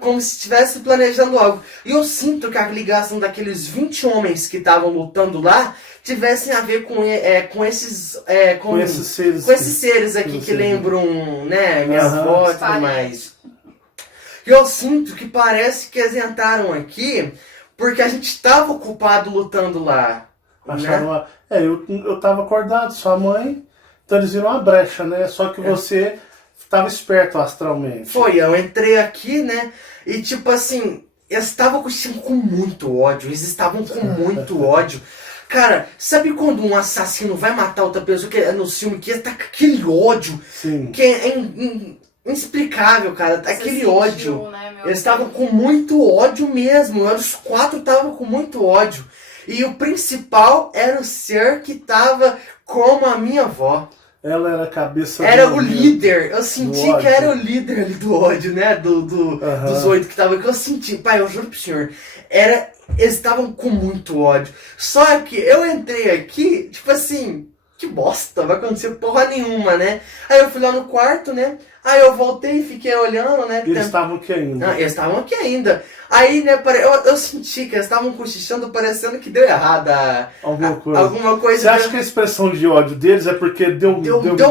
Como se estivesse planejando algo. E eu sinto que a ligação daqueles 20 homens que estavam lutando lá tivessem a ver com esses seres aqui que lembram, né, minhas avós e tudo mais. E eu sinto que parece que eles entraram aqui porque a gente estava ocupado lutando lá. Acharam eu tava acordado, sua mãe, então eles viram uma brecha, né? Só que você tava esperto astralmente. Foi, eu entrei aqui, né? E tipo assim, eles estavam com muito ódio, eles estavam com muito ódio. Cara, sabe quando um assassino vai matar outra pessoa, que é no filme, que tá com aquele ódio, Sim. que é inexplicável, cara, aquele ódio. Né, eles estavam com muito ódio mesmo, os 4 estavam com muito ódio. E o principal era o ser que tava como a minha avó. Ela era a cabeça Era o líder. Eu senti que era o líder ali do ódio, né? Dos 8 que estavam aqui. Eu senti, pai, eu juro pro senhor. Eles estavam com muito ódio. Só que eu entrei aqui, tipo assim, que bosta, vai acontecer porra nenhuma, né? Aí eu fui lá no quarto, né? Aí eu voltei e fiquei olhando, né? Eles estavam aqui ainda. Eles estavam aqui ainda. Aí, né, eu senti que eles estavam cochichando, parecendo que deu errado alguma coisa. Você acha que a expressão de ódio deles é porque deu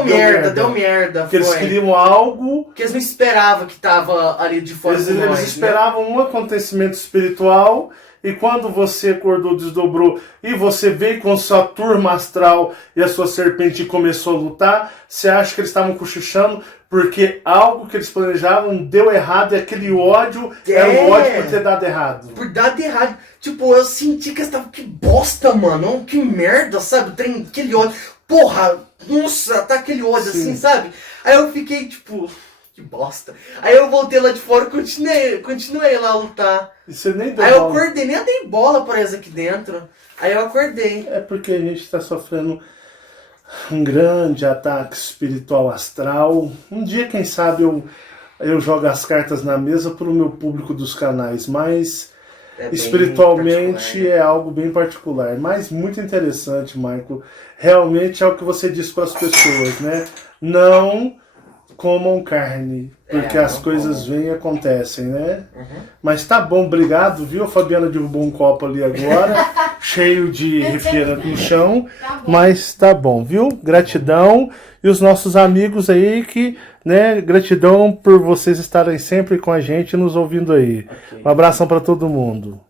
merda. Porque eles queriam algo... Que eles não esperavam que tava ali de fora. Eles esperavam um acontecimento espiritual... E quando você acordou, desdobrou, e você veio com sua turma astral e a sua serpente começou a lutar, você acha que eles estavam cochichando porque algo que eles planejavam deu errado e aquele ódio era o ódio por ter dado errado? Por dar errado. Tipo, eu senti que eles estavam... Que bosta, mano. Que merda, sabe? Aquele ódio. Porra, nossa, tá aquele ódio assim, sabe? Aí eu fiquei, tipo... Que bosta. Aí eu voltei lá de fora e continuei lá a lutar. E você nem deu Aí bola. eu acordei, nem dei bola pra eles aqui dentro. Aí eu acordei. É porque a gente está sofrendo um grande ataque espiritual astral. Um dia, quem sabe, eu jogo as cartas na mesa para o meu público dos canais, mas espiritualmente é algo bem particular. Mas muito interessante, Michael. Realmente é o que você diz para as pessoas, né? Não comam carne, porque as coisas vêm e acontecem, né? Mas tá bom, obrigado, viu? A Fabiana derrubou um copo ali agora, cheio de refrigerante no chão, mas tá bom, viu? Gratidão. E os nossos amigos aí que, né, gratidão por vocês estarem sempre com a gente, nos ouvindo aí. Um abração para todo mundo.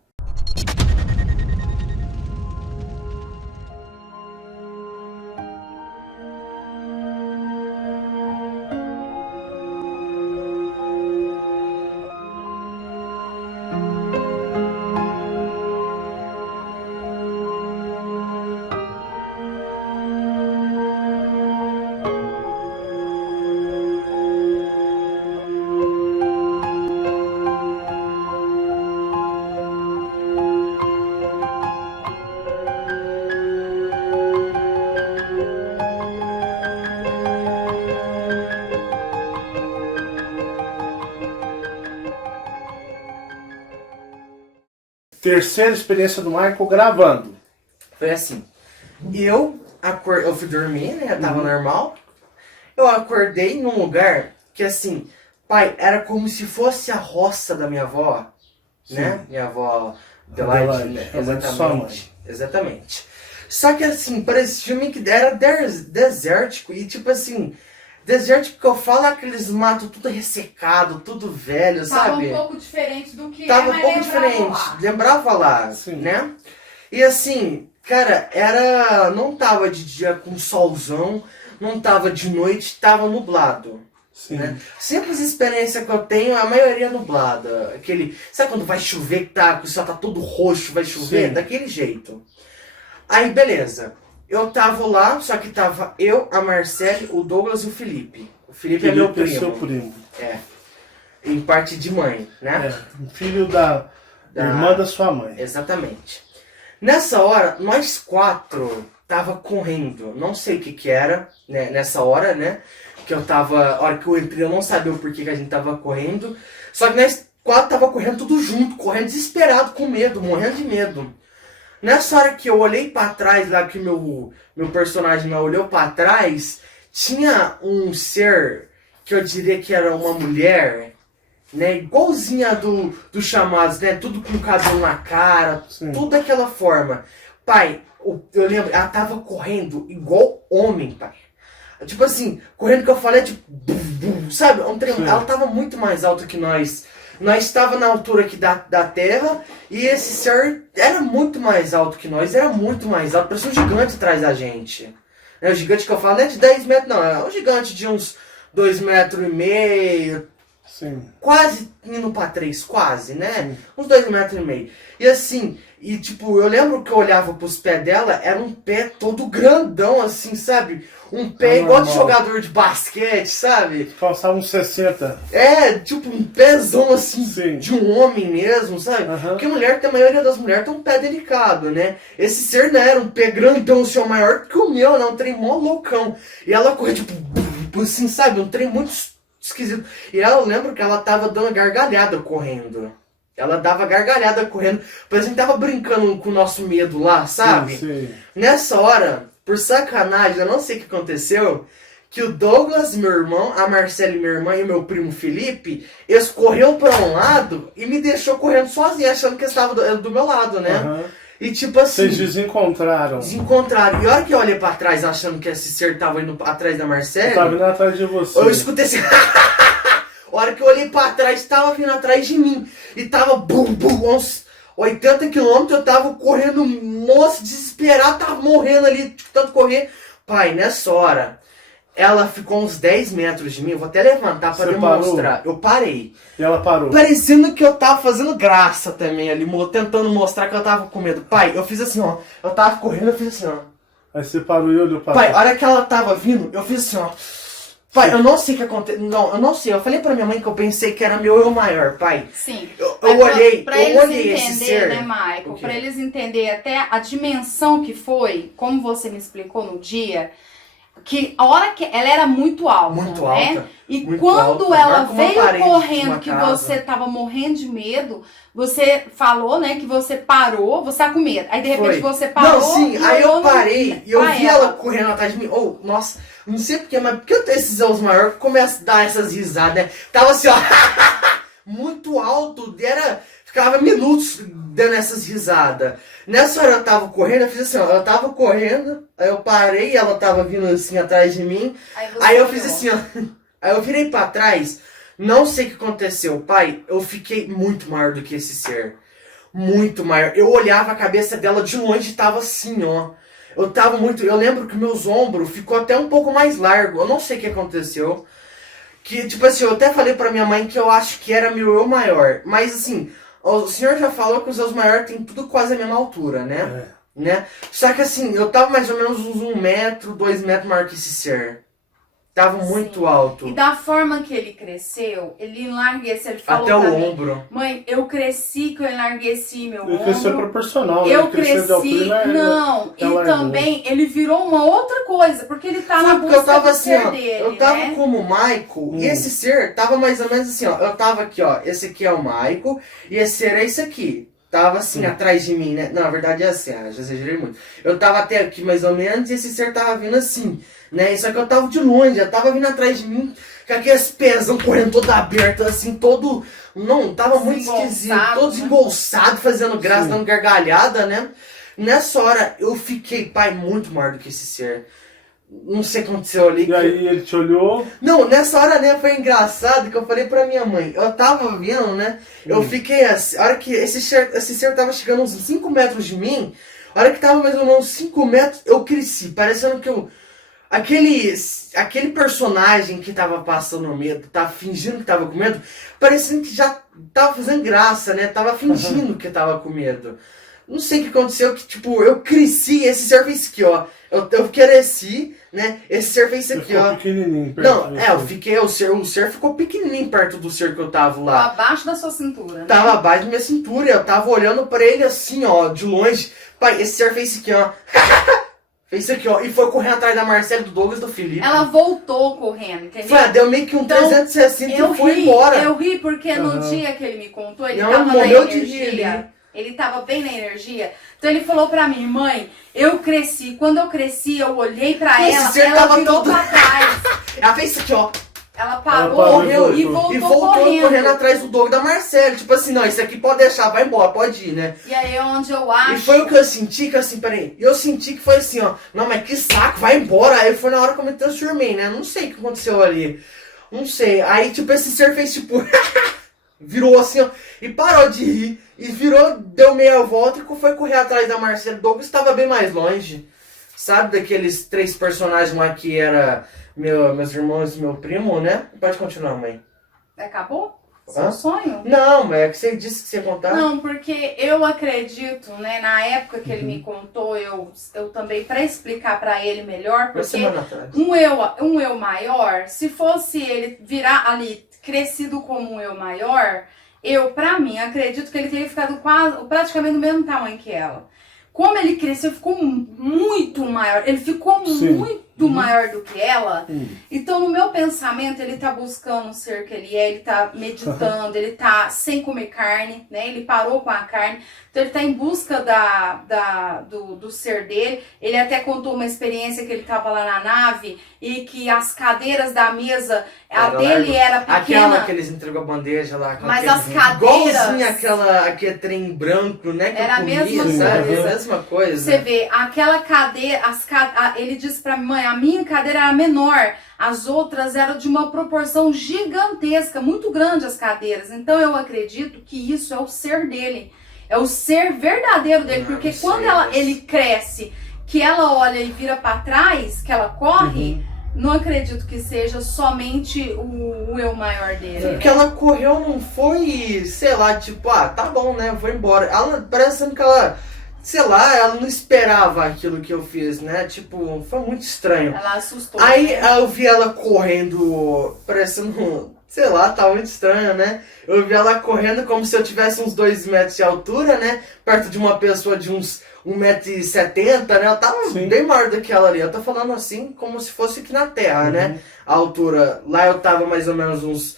Terceira experiência do Michael gravando. Foi assim. Eu fui dormir, né? Tava normal. Eu acordei num lugar que, assim, pai, era como se fosse a roça da minha avó. Né? Minha avó Adelaide, né? Exatamente. Só que, assim, parecia que era desértico. E, tipo assim, desértico que eu falo é aqueles matos tudo ressecado, tudo velho, sabe? Tava um pouco diferente do que Tava um pouco diferente. Lembrava lá, né? E assim, cara, não tava de dia com solzão, não tava de noite, tava nublado. Né? Sempre as experiências que eu tenho, a maioria é nublada. Sabe quando vai chover, que o céu tá todo roxo, vai chover? Sim. Daquele jeito. Aí, beleza. Eu tava lá, só que tava eu, a Marcele, o Douglas e o Felipe. O Felipe é meu primo. Seu primo. Em parte de mãe, né? Filho da Irmã da sua mãe. Exatamente. Nessa hora, nós 4 tava correndo. Não sei o que era, né, nessa hora, né? Que eu tava... A hora que eu entrei, eu não sabia o porquê que a gente tava correndo. Só que nós 4 tava correndo tudo junto, correndo desesperado, com medo, morrendo de medo. Nessa hora que eu olhei pra trás, lá que meu personagem olhou pra trás, tinha um ser que eu diria que era uma mulher, né? Igualzinha do Chamados, né? Tudo com cabelo na cara, Sim. tudo daquela forma. Pai, eu lembro, ela tava correndo igual homem, pai. Tipo assim, correndo que eu falei, tipo, bum, bum, sabe? Ela tava muito mais alta que nós. Nós estava na altura aqui da Terra e esse ser era muito mais alto que nós, era muito mais alto, parecia um gigante atrás da gente. O gigante que eu falo não é de 10 metros, não, é um gigante de uns 2,5 metros, Sim. quase indo pra 3, quase, né? Sim. Uns 2,5 metros. E assim, e tipo, eu lembro que eu olhava pros pés dela, era um pé todo grandão, assim, sabe? Um pé igual de jogador de basquete, sabe? Calçava uns 60. É, tipo, um pezão assim, Sim. de um homem mesmo, sabe? Uhum. Porque a maioria das mulheres tem um pé delicado, né? Esse ser não era um pé grandão, assim, maior que o meu, né? Um trem mó loucão. E ela corria, tipo, assim, sabe? Um trem muito esquisito. E eu lembro que ela tava dando gargalhada correndo. Ela dava gargalhada correndo. Parece que tava brincando com o nosso medo lá, sabe? Sim. Nessa hora, por sacanagem, eu não sei o que aconteceu, que o Douglas, meu irmão, a Marcela, minha irmã e o meu primo Felipe, eles correram pra um lado e me deixou correndo sozinho, achando que eles estavam do meu lado, né? Uhum. E tipo assim... Vocês desencontraram. Desencontraram. E a hora que eu olhei pra trás, achando que esse ser tava indo atrás da Marcela... Tava vindo atrás de você. Eu escutei assim... A hora que eu olhei pra trás, tava vindo atrás de mim. E tava bum, bum, uns 80 quilômetros, eu tava correndo, moço, desesperado, tava morrendo ali, de tanto correr. Pai, nessa hora, ela ficou uns 10 metros de mim, eu vou até levantar pra Você demonstrar. parou? Eu parei. E ela parou. Parecendo que eu tava fazendo graça também ali, tentando mostrar que eu tava com medo. Pai, eu fiz assim, ó. Eu tava correndo, eu fiz assim, ó. Aí você parou e olhou pra Pai, a trás. hora que ela tava vindo, eu fiz assim, ó. Pai, eu não sei o que aconteceu. Não, eu não sei. Eu falei pra minha mãe que eu pensei que era meu eu maior, pai. Sim. Eu Mas olhei, pra eu eles olhei esse entender, ser. né, O Michael? quê? Pra eles entenderem até a dimensão que foi, como você me explicou no dia, que a hora que ela era muito alta, Muito né? alta, E muito quando alta, ela maior que uma veio parede de correndo, uma que casa. você tava morrendo de medo, você falou, né, que você parou, você tá com medo. Aí de repente Foi. você parou. Não, sim, e aí olhou eu parei e eu pra vi ela correndo atrás de mim. Oh, nossa, não sei porquê, mas porque eu tenho esses olhos maiores, começo a dar essas risadas, né? Tava assim, ó, muito alto, ficava minutos dando essas risadas. Nessa hora eu tava correndo, eu fiz assim, ó, eu tava correndo, aí eu parei, ela tava vindo assim atrás de mim, você aí eu olhou. fiz assim, ó, aí eu virei pra trás, não sei o que aconteceu, pai, eu fiquei muito maior do que esse ser. Muito maior. Eu olhava a cabeça dela de longe e tava assim, ó. Eu lembro que meus ombros ficou até um pouco mais largo. Eu não sei o que aconteceu. Que, tipo assim, eu até falei pra minha mãe que eu acho que era meu eu maior. Mas assim, o senhor já falou que os seus maiores tem tudo quase a mesma altura, né? Né? Só que assim, eu tava mais ou menos uns 1 metro, 2 metros maior que esse ser. Tava muito Sim. alto. E da forma que ele cresceu, ele enlargueceu, ele falou Até pra o mim, ombro. mãe, eu cresci que eu enlargueci meu Ele cresceu ombro. proporcional, né? Eu Ele cresceu de altura cresci, e ela- não, e ela largou. também ele virou uma outra coisa, porque ele tá na Foi porque busca eu tava do assim, ser ó. dele, Eu tava né? como o Michael e esse ser tava mais ou menos assim, ó. Eu tava aqui, ó. Esse aqui é o Michael e esse ser é esse aqui. Tava assim, atrás de mim, né? Não, na verdade é assim, já exagerei muito. Eu tava até aqui mais ou menos e esse ser tava vindo assim, né? Só que eu tava de longe, já tava vindo atrás de mim, com aqueles pezão correndo todo aberto, assim, todo... Não, tava muito esquisito, todo né? desengolçado, fazendo graça, Sim. dando gargalhada, né? Nessa hora eu fiquei, pai, muito maior do que esse ser. Não sei o que aconteceu ali. E aí ele te olhou. Não, nessa hora, né, foi engraçado que eu falei pra minha mãe. Eu tava vendo, né? Eu fiquei assim. A hora que esse ser tava chegando uns 5 metros de mim, a hora que tava mais ou menos 5 metros, eu cresci. Parecendo que eu. Aquele personagem que tava passando medo, tava fingindo que tava com medo, parecendo que já tava fazendo graça, né? Tava fingindo que tava com medo. Não sei o que aconteceu, que tipo, eu cresci, esse ser fez aqui, ó. Eu cresci, né? Esse ser fez isso aqui, ficou ó. pequenininho perto Não, de eu você. fiquei, o ser ficou pequenininho perto do ser que eu tava Ficou lá. abaixo da sua cintura, né? Tava abaixo da minha cintura, eu tava olhando pra ele assim, ó, de longe. Pai, esse ser fez isso aqui, ó. Fez isso aqui, ó. E foi correndo atrás da Marcela, do Douglas e do Felipe. Ela voltou correndo, entendeu? Foi, deu meio que um Então, 360 eu e foi ri, embora. Eu ri porque no Aham. dia que ele me contou, ele Não, tava na morreu de rir energia. ali. Ele tava bem na energia. Então ele falou pra mim, mãe, eu cresci. Quando eu cresci, eu olhei pra Esse ela, ser ela tava virou todo- pra trás. Ela fez isso aqui, ó. Ela parou, parou e e voltou, E voltou correndo. correndo atrás do Douglas e da Marcela. Tipo assim, não, isso aqui pode deixar, vai embora, pode ir, né? E aí é onde eu acho... E foi o que eu senti, que assim, peraí. Eu senti que foi assim, ó. Não, mas que saco, vai embora. Aí foi na hora que eu me transformei, né? Não sei o que aconteceu ali. Não sei. Aí, tipo, esse ser fez tipo. Virou assim, ó. E parou de rir. E virou, deu meia volta e foi correr atrás da Marcela. O Douglas estava bem mais longe. Sabe daqueles 3 personagens lá que era meus irmãos e meu primo, né? Pode continuar, mãe. Acabou? Hã? Seu sonho? Não, mas é que você disse que você ia contar. Não, porque eu acredito, né, na época que ele me contou, eu também, pra explicar pra ele melhor, Uma porque semana atrás. um eu maior, se fosse ele virar ali, crescido como um eu maior, pra mim, acredito que ele teria ficado praticamente do mesmo tamanho que ela. Como ele cresceu, ficou muito maior, ele ficou Sim. muito maior do que ela. Então, no meu pensamento, ele tá buscando o ser que ele é, ele tá meditando, ele tá sem comer carne, né? Ele parou com a carne. Então, ele tá em busca do ser dele. Ele até contou uma experiência que ele tava lá na nave e que as cadeiras da mesa, a Era dele largo. era pequena. Aquela que eles entregam a bandeja lá. com Mas aquele- as cadeiras- Igualzinho aquele trem branco, né? Que Era a eu comia, mesma sabe? coisa. A mesma coisa. Você vê, aquela cadeira, ele disse pra mim, mãe, a minha cadeira era menor, as outras eram de uma proporção gigantesca, muito grande as cadeiras. Então eu acredito que isso é o ser dele, é o ser verdadeiro dele, Não, porque não quando sei, ele cresce, que ela olha e vira pra trás, que ela corre, não acredito que seja somente o eu maior dele. Porque ela correu, não foi, sei lá, tipo, tá bom, né? Vou embora. Ela, parecendo que ela, sei lá, ela não esperava aquilo que eu fiz, né? Tipo, foi muito estranho. Ela assustou. Aí né? eu vi ela correndo, parecendo, sei lá, tá muito estranho, né? Eu vi ela correndo como se eu tivesse uns 2 metros de altura, né? Perto de uma pessoa de uns 1,70 m, né? Eu tava Sim. bem maior do que ela ali. Eu tô falando assim, como se fosse aqui na Terra, né? A altura. Lá eu tava mais ou menos uns...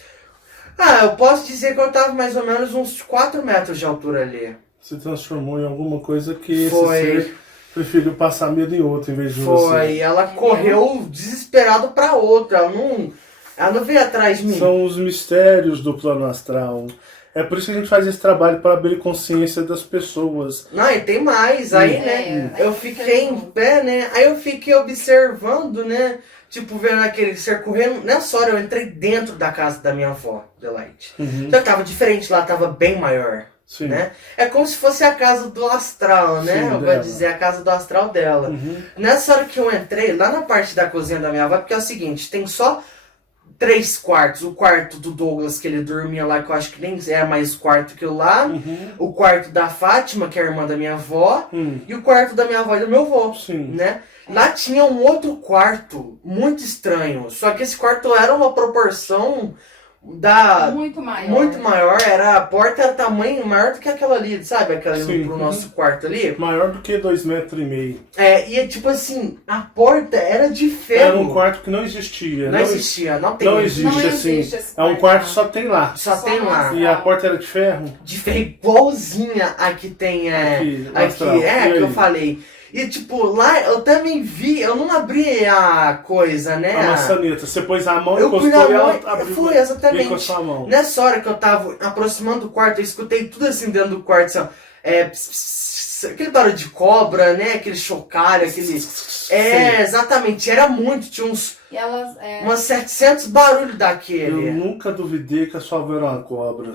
eu posso dizer que eu tava mais ou menos uns 4 metros de altura ali. Se transformou em alguma coisa que Foi. esse ser preferiu passar medo em outro em vez de Foi, você. ela correu desesperado pra outra. Ela não veio atrás de mim. São os mistérios do plano astral. É por isso que a gente faz esse trabalho, para abrir consciência das pessoas. Não, e tem mais. Aí, né, É, eu fiquei em pé, né? Aí eu fiquei observando, né? Tipo, vendo aquele ser correndo. Nessa hora eu entrei dentro da casa da minha avó, Delight. Já tava diferente, lá tava bem maior. Sim. Né? É como se fosse a casa do astral, né? Sim, Eu vou dela. dizer a casa do astral dela. Nessa hora que eu entrei, lá na parte da cozinha da minha avó, porque é o seguinte, tem só 3 quartos. O quarto do Douglas, que ele dormia lá, que eu acho que nem é mais quarto que o lá. O quarto da Fátima, que é a irmã da minha avó. E o quarto da minha avó e do meu avô. Sim. Né? Lá tinha um outro quarto, muito estranho. Só que esse quarto era uma proporção Muito maior. muito maior. A porta era tamanho maior do que aquela ali, sabe? Aquela ali Sim. pro nosso quarto ali. Maior do que 2,5 metros. E é tipo assim, a porta era de ferro. Era um quarto que não existia. Não existia, não tem Não isso. existe, Não assim. existe esse É um quarto, quarto não. que só tem lá. Só tem lá. E a porta era de ferro? De ferro igualzinha a que tem Aqui, no astral. E que aí? eu falei. E tipo, lá eu também vi, eu não abri a coisa, né? A maçaneta. Você pôs a mão, Eu encostou fui na e ela mão, abriu. foi, exatamente. E encostou a mão. Nessa hora que eu tava aproximando do quarto, eu escutei tudo assim dentro do quarto, assim, ó, pss, pss, aquele barulho de cobra, né? Aquele chocalho, aquele... exatamente, era muito, tinha uns 700 barulhos Eu daquele. nunca duvidei que a sua avó era uma cobra.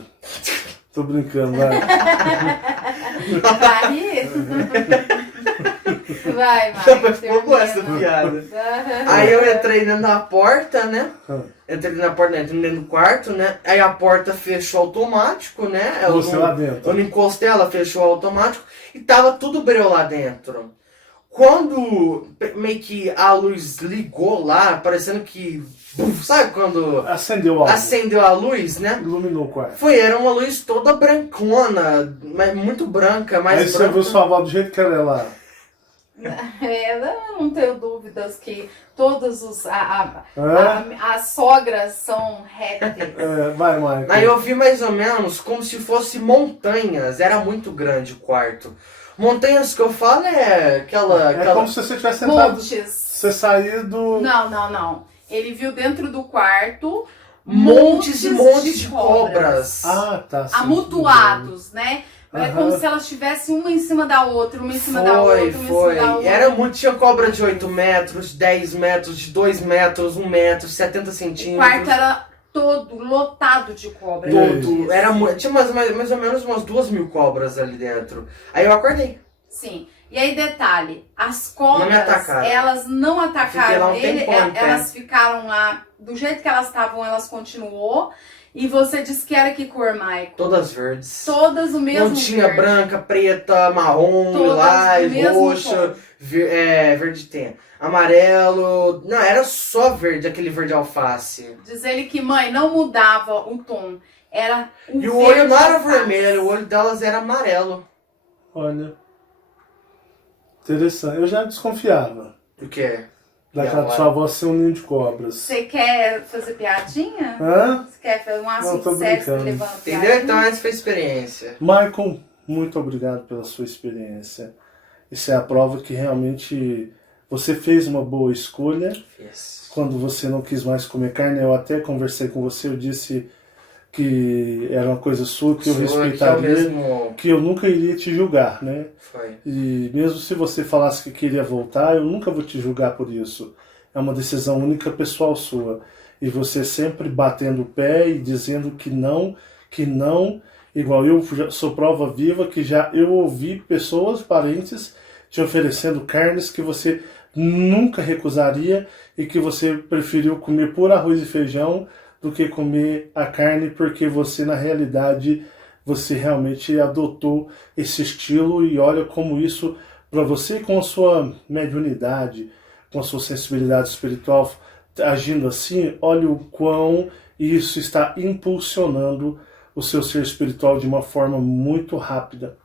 Tô brincando, vai. Vai rir? Vai. Ficou boa essa piada. Aí eu entrei dentro da porta, né? Entrei dentro do quarto, né? Aí a porta fechou automático, né? Você lá dentro. Eu não encostei, ela fechou automático. E tava tudo breu lá dentro. Quando meio que a luz ligou lá, parecendo que... Sabe quando Acendeu algo. acendeu a luz, né? Iluminou o quarto. Era uma luz toda brancona, mas muito branca, mais Aí você branca. viu sua avó do jeito que ela é lá. Eu não tenho dúvidas que todos os É? as sogras são répteis. Vai, Michael. Aí eu vi mais ou menos como se fosse montanhas, era muito grande o quarto. Montanhas que eu falo é aquela... É como se você tivesse sentado... Montes. Você sair do... Não. Ele viu dentro do quarto montes e montes de cobras. Ah, tá. sim. Amontoados, né? É Aham. como se elas tivessem uma em cima da outra, uma em cima da outra, uma em Foi. cima da outra. Era muito, tinha cobra de 8 metros, 10 metros, de 2 metros, 1 metro, 70 O centímetros. quarto era todo lotado de cobras. Todo. Era, tinha mais ou menos umas 2.000 cobras ali dentro. Aí eu acordei. Sim. E aí, detalhe, as Não me cobras, atacaram. elas não Fiquei lá atacaram um ele, tempão em pé. elas ficaram lá, do jeito que elas estavam, elas continuou. E você disse que era que cor, Michael? Todas verdes. Todas o mesmo Não tinha verde. branca, preta, marrom, Todas lilás, do mesmo roxa, tom. verde tem. Amarelo. Não, era só verde, aquele verde alface. Diz ele que, mãe, não mudava o tom. Era o E o olho não era alface. vermelho, o olho delas era amarelo. Olha. Interessante. Eu já desconfiava O quê? daquela agora? sua avó ser um ninho de cobras. Você quer fazer piadinha? Hã? Você quer fazer um Não, assunto tô sério, você brincando. levando Entendeu? piadinha? Então essa foi a experiência. Michael, muito obrigado pela sua experiência. Isso é a prova que realmente você fez uma boa escolha. Yes. Quando você não quis mais comer carne, eu até conversei com você, eu disse que era uma coisa sua, que eu Sua, que é o respeitaria, mesmo... que eu nunca iria te julgar, né? Foi. E mesmo se você falasse que queria voltar, eu nunca vou te julgar por isso. É uma decisão única pessoal sua. E você sempre batendo o pé e dizendo que não, igual eu já sou prova viva que já eu ouvi pessoas, parentes, te oferecendo carnes que você nunca recusaria e que você preferiu comer por arroz e feijão do que comer a carne, porque você, na realidade, você realmente adotou esse estilo e olha como isso, para você com a sua mediunidade, com a sua sensibilidade espiritual, agindo assim, olha o quão isso está impulsionando o seu ser espiritual de uma forma muito rápida.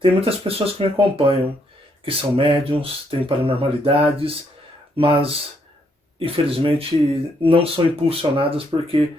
Tem muitas pessoas que me acompanham, que são médiums, têm paranormalidades, mas infelizmente não são impulsionadas porque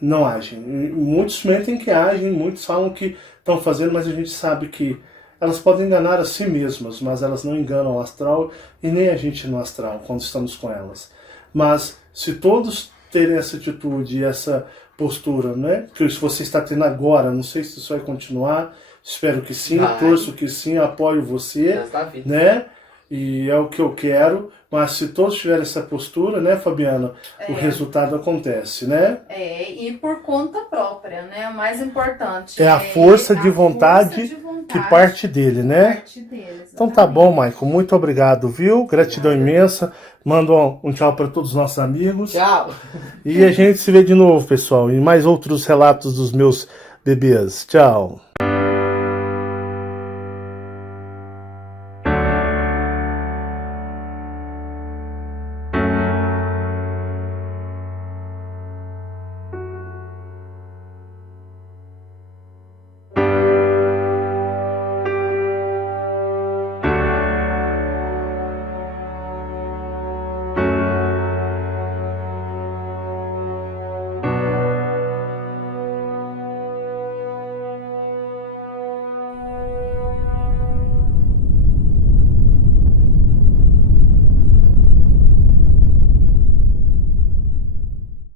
não agem. Muitos mentem que agem, muitos falam que estão fazendo, mas a gente sabe que elas podem enganar a si mesmas, mas elas não enganam o astral e nem a gente no astral quando estamos com elas. Mas se todos terem essa atitude e essa postura, né, que você está tendo agora, não sei se isso vai continuar, espero que sim, Vai. torço que sim, apoio você, Resto da vida. né? E é o que eu quero, mas se todos tiverem essa postura, né, Fabiana, o resultado acontece, né? E por conta própria, né? O mais importante É a força de vontade que parte dele, né? parte deles. Então tá bom, Michael, muito obrigado, viu? Gratidão imensa. Manda um tchau para todos os nossos amigos. Tchau. E a gente se vê de novo, pessoal, em mais outros relatos dos meus bebês. Tchau.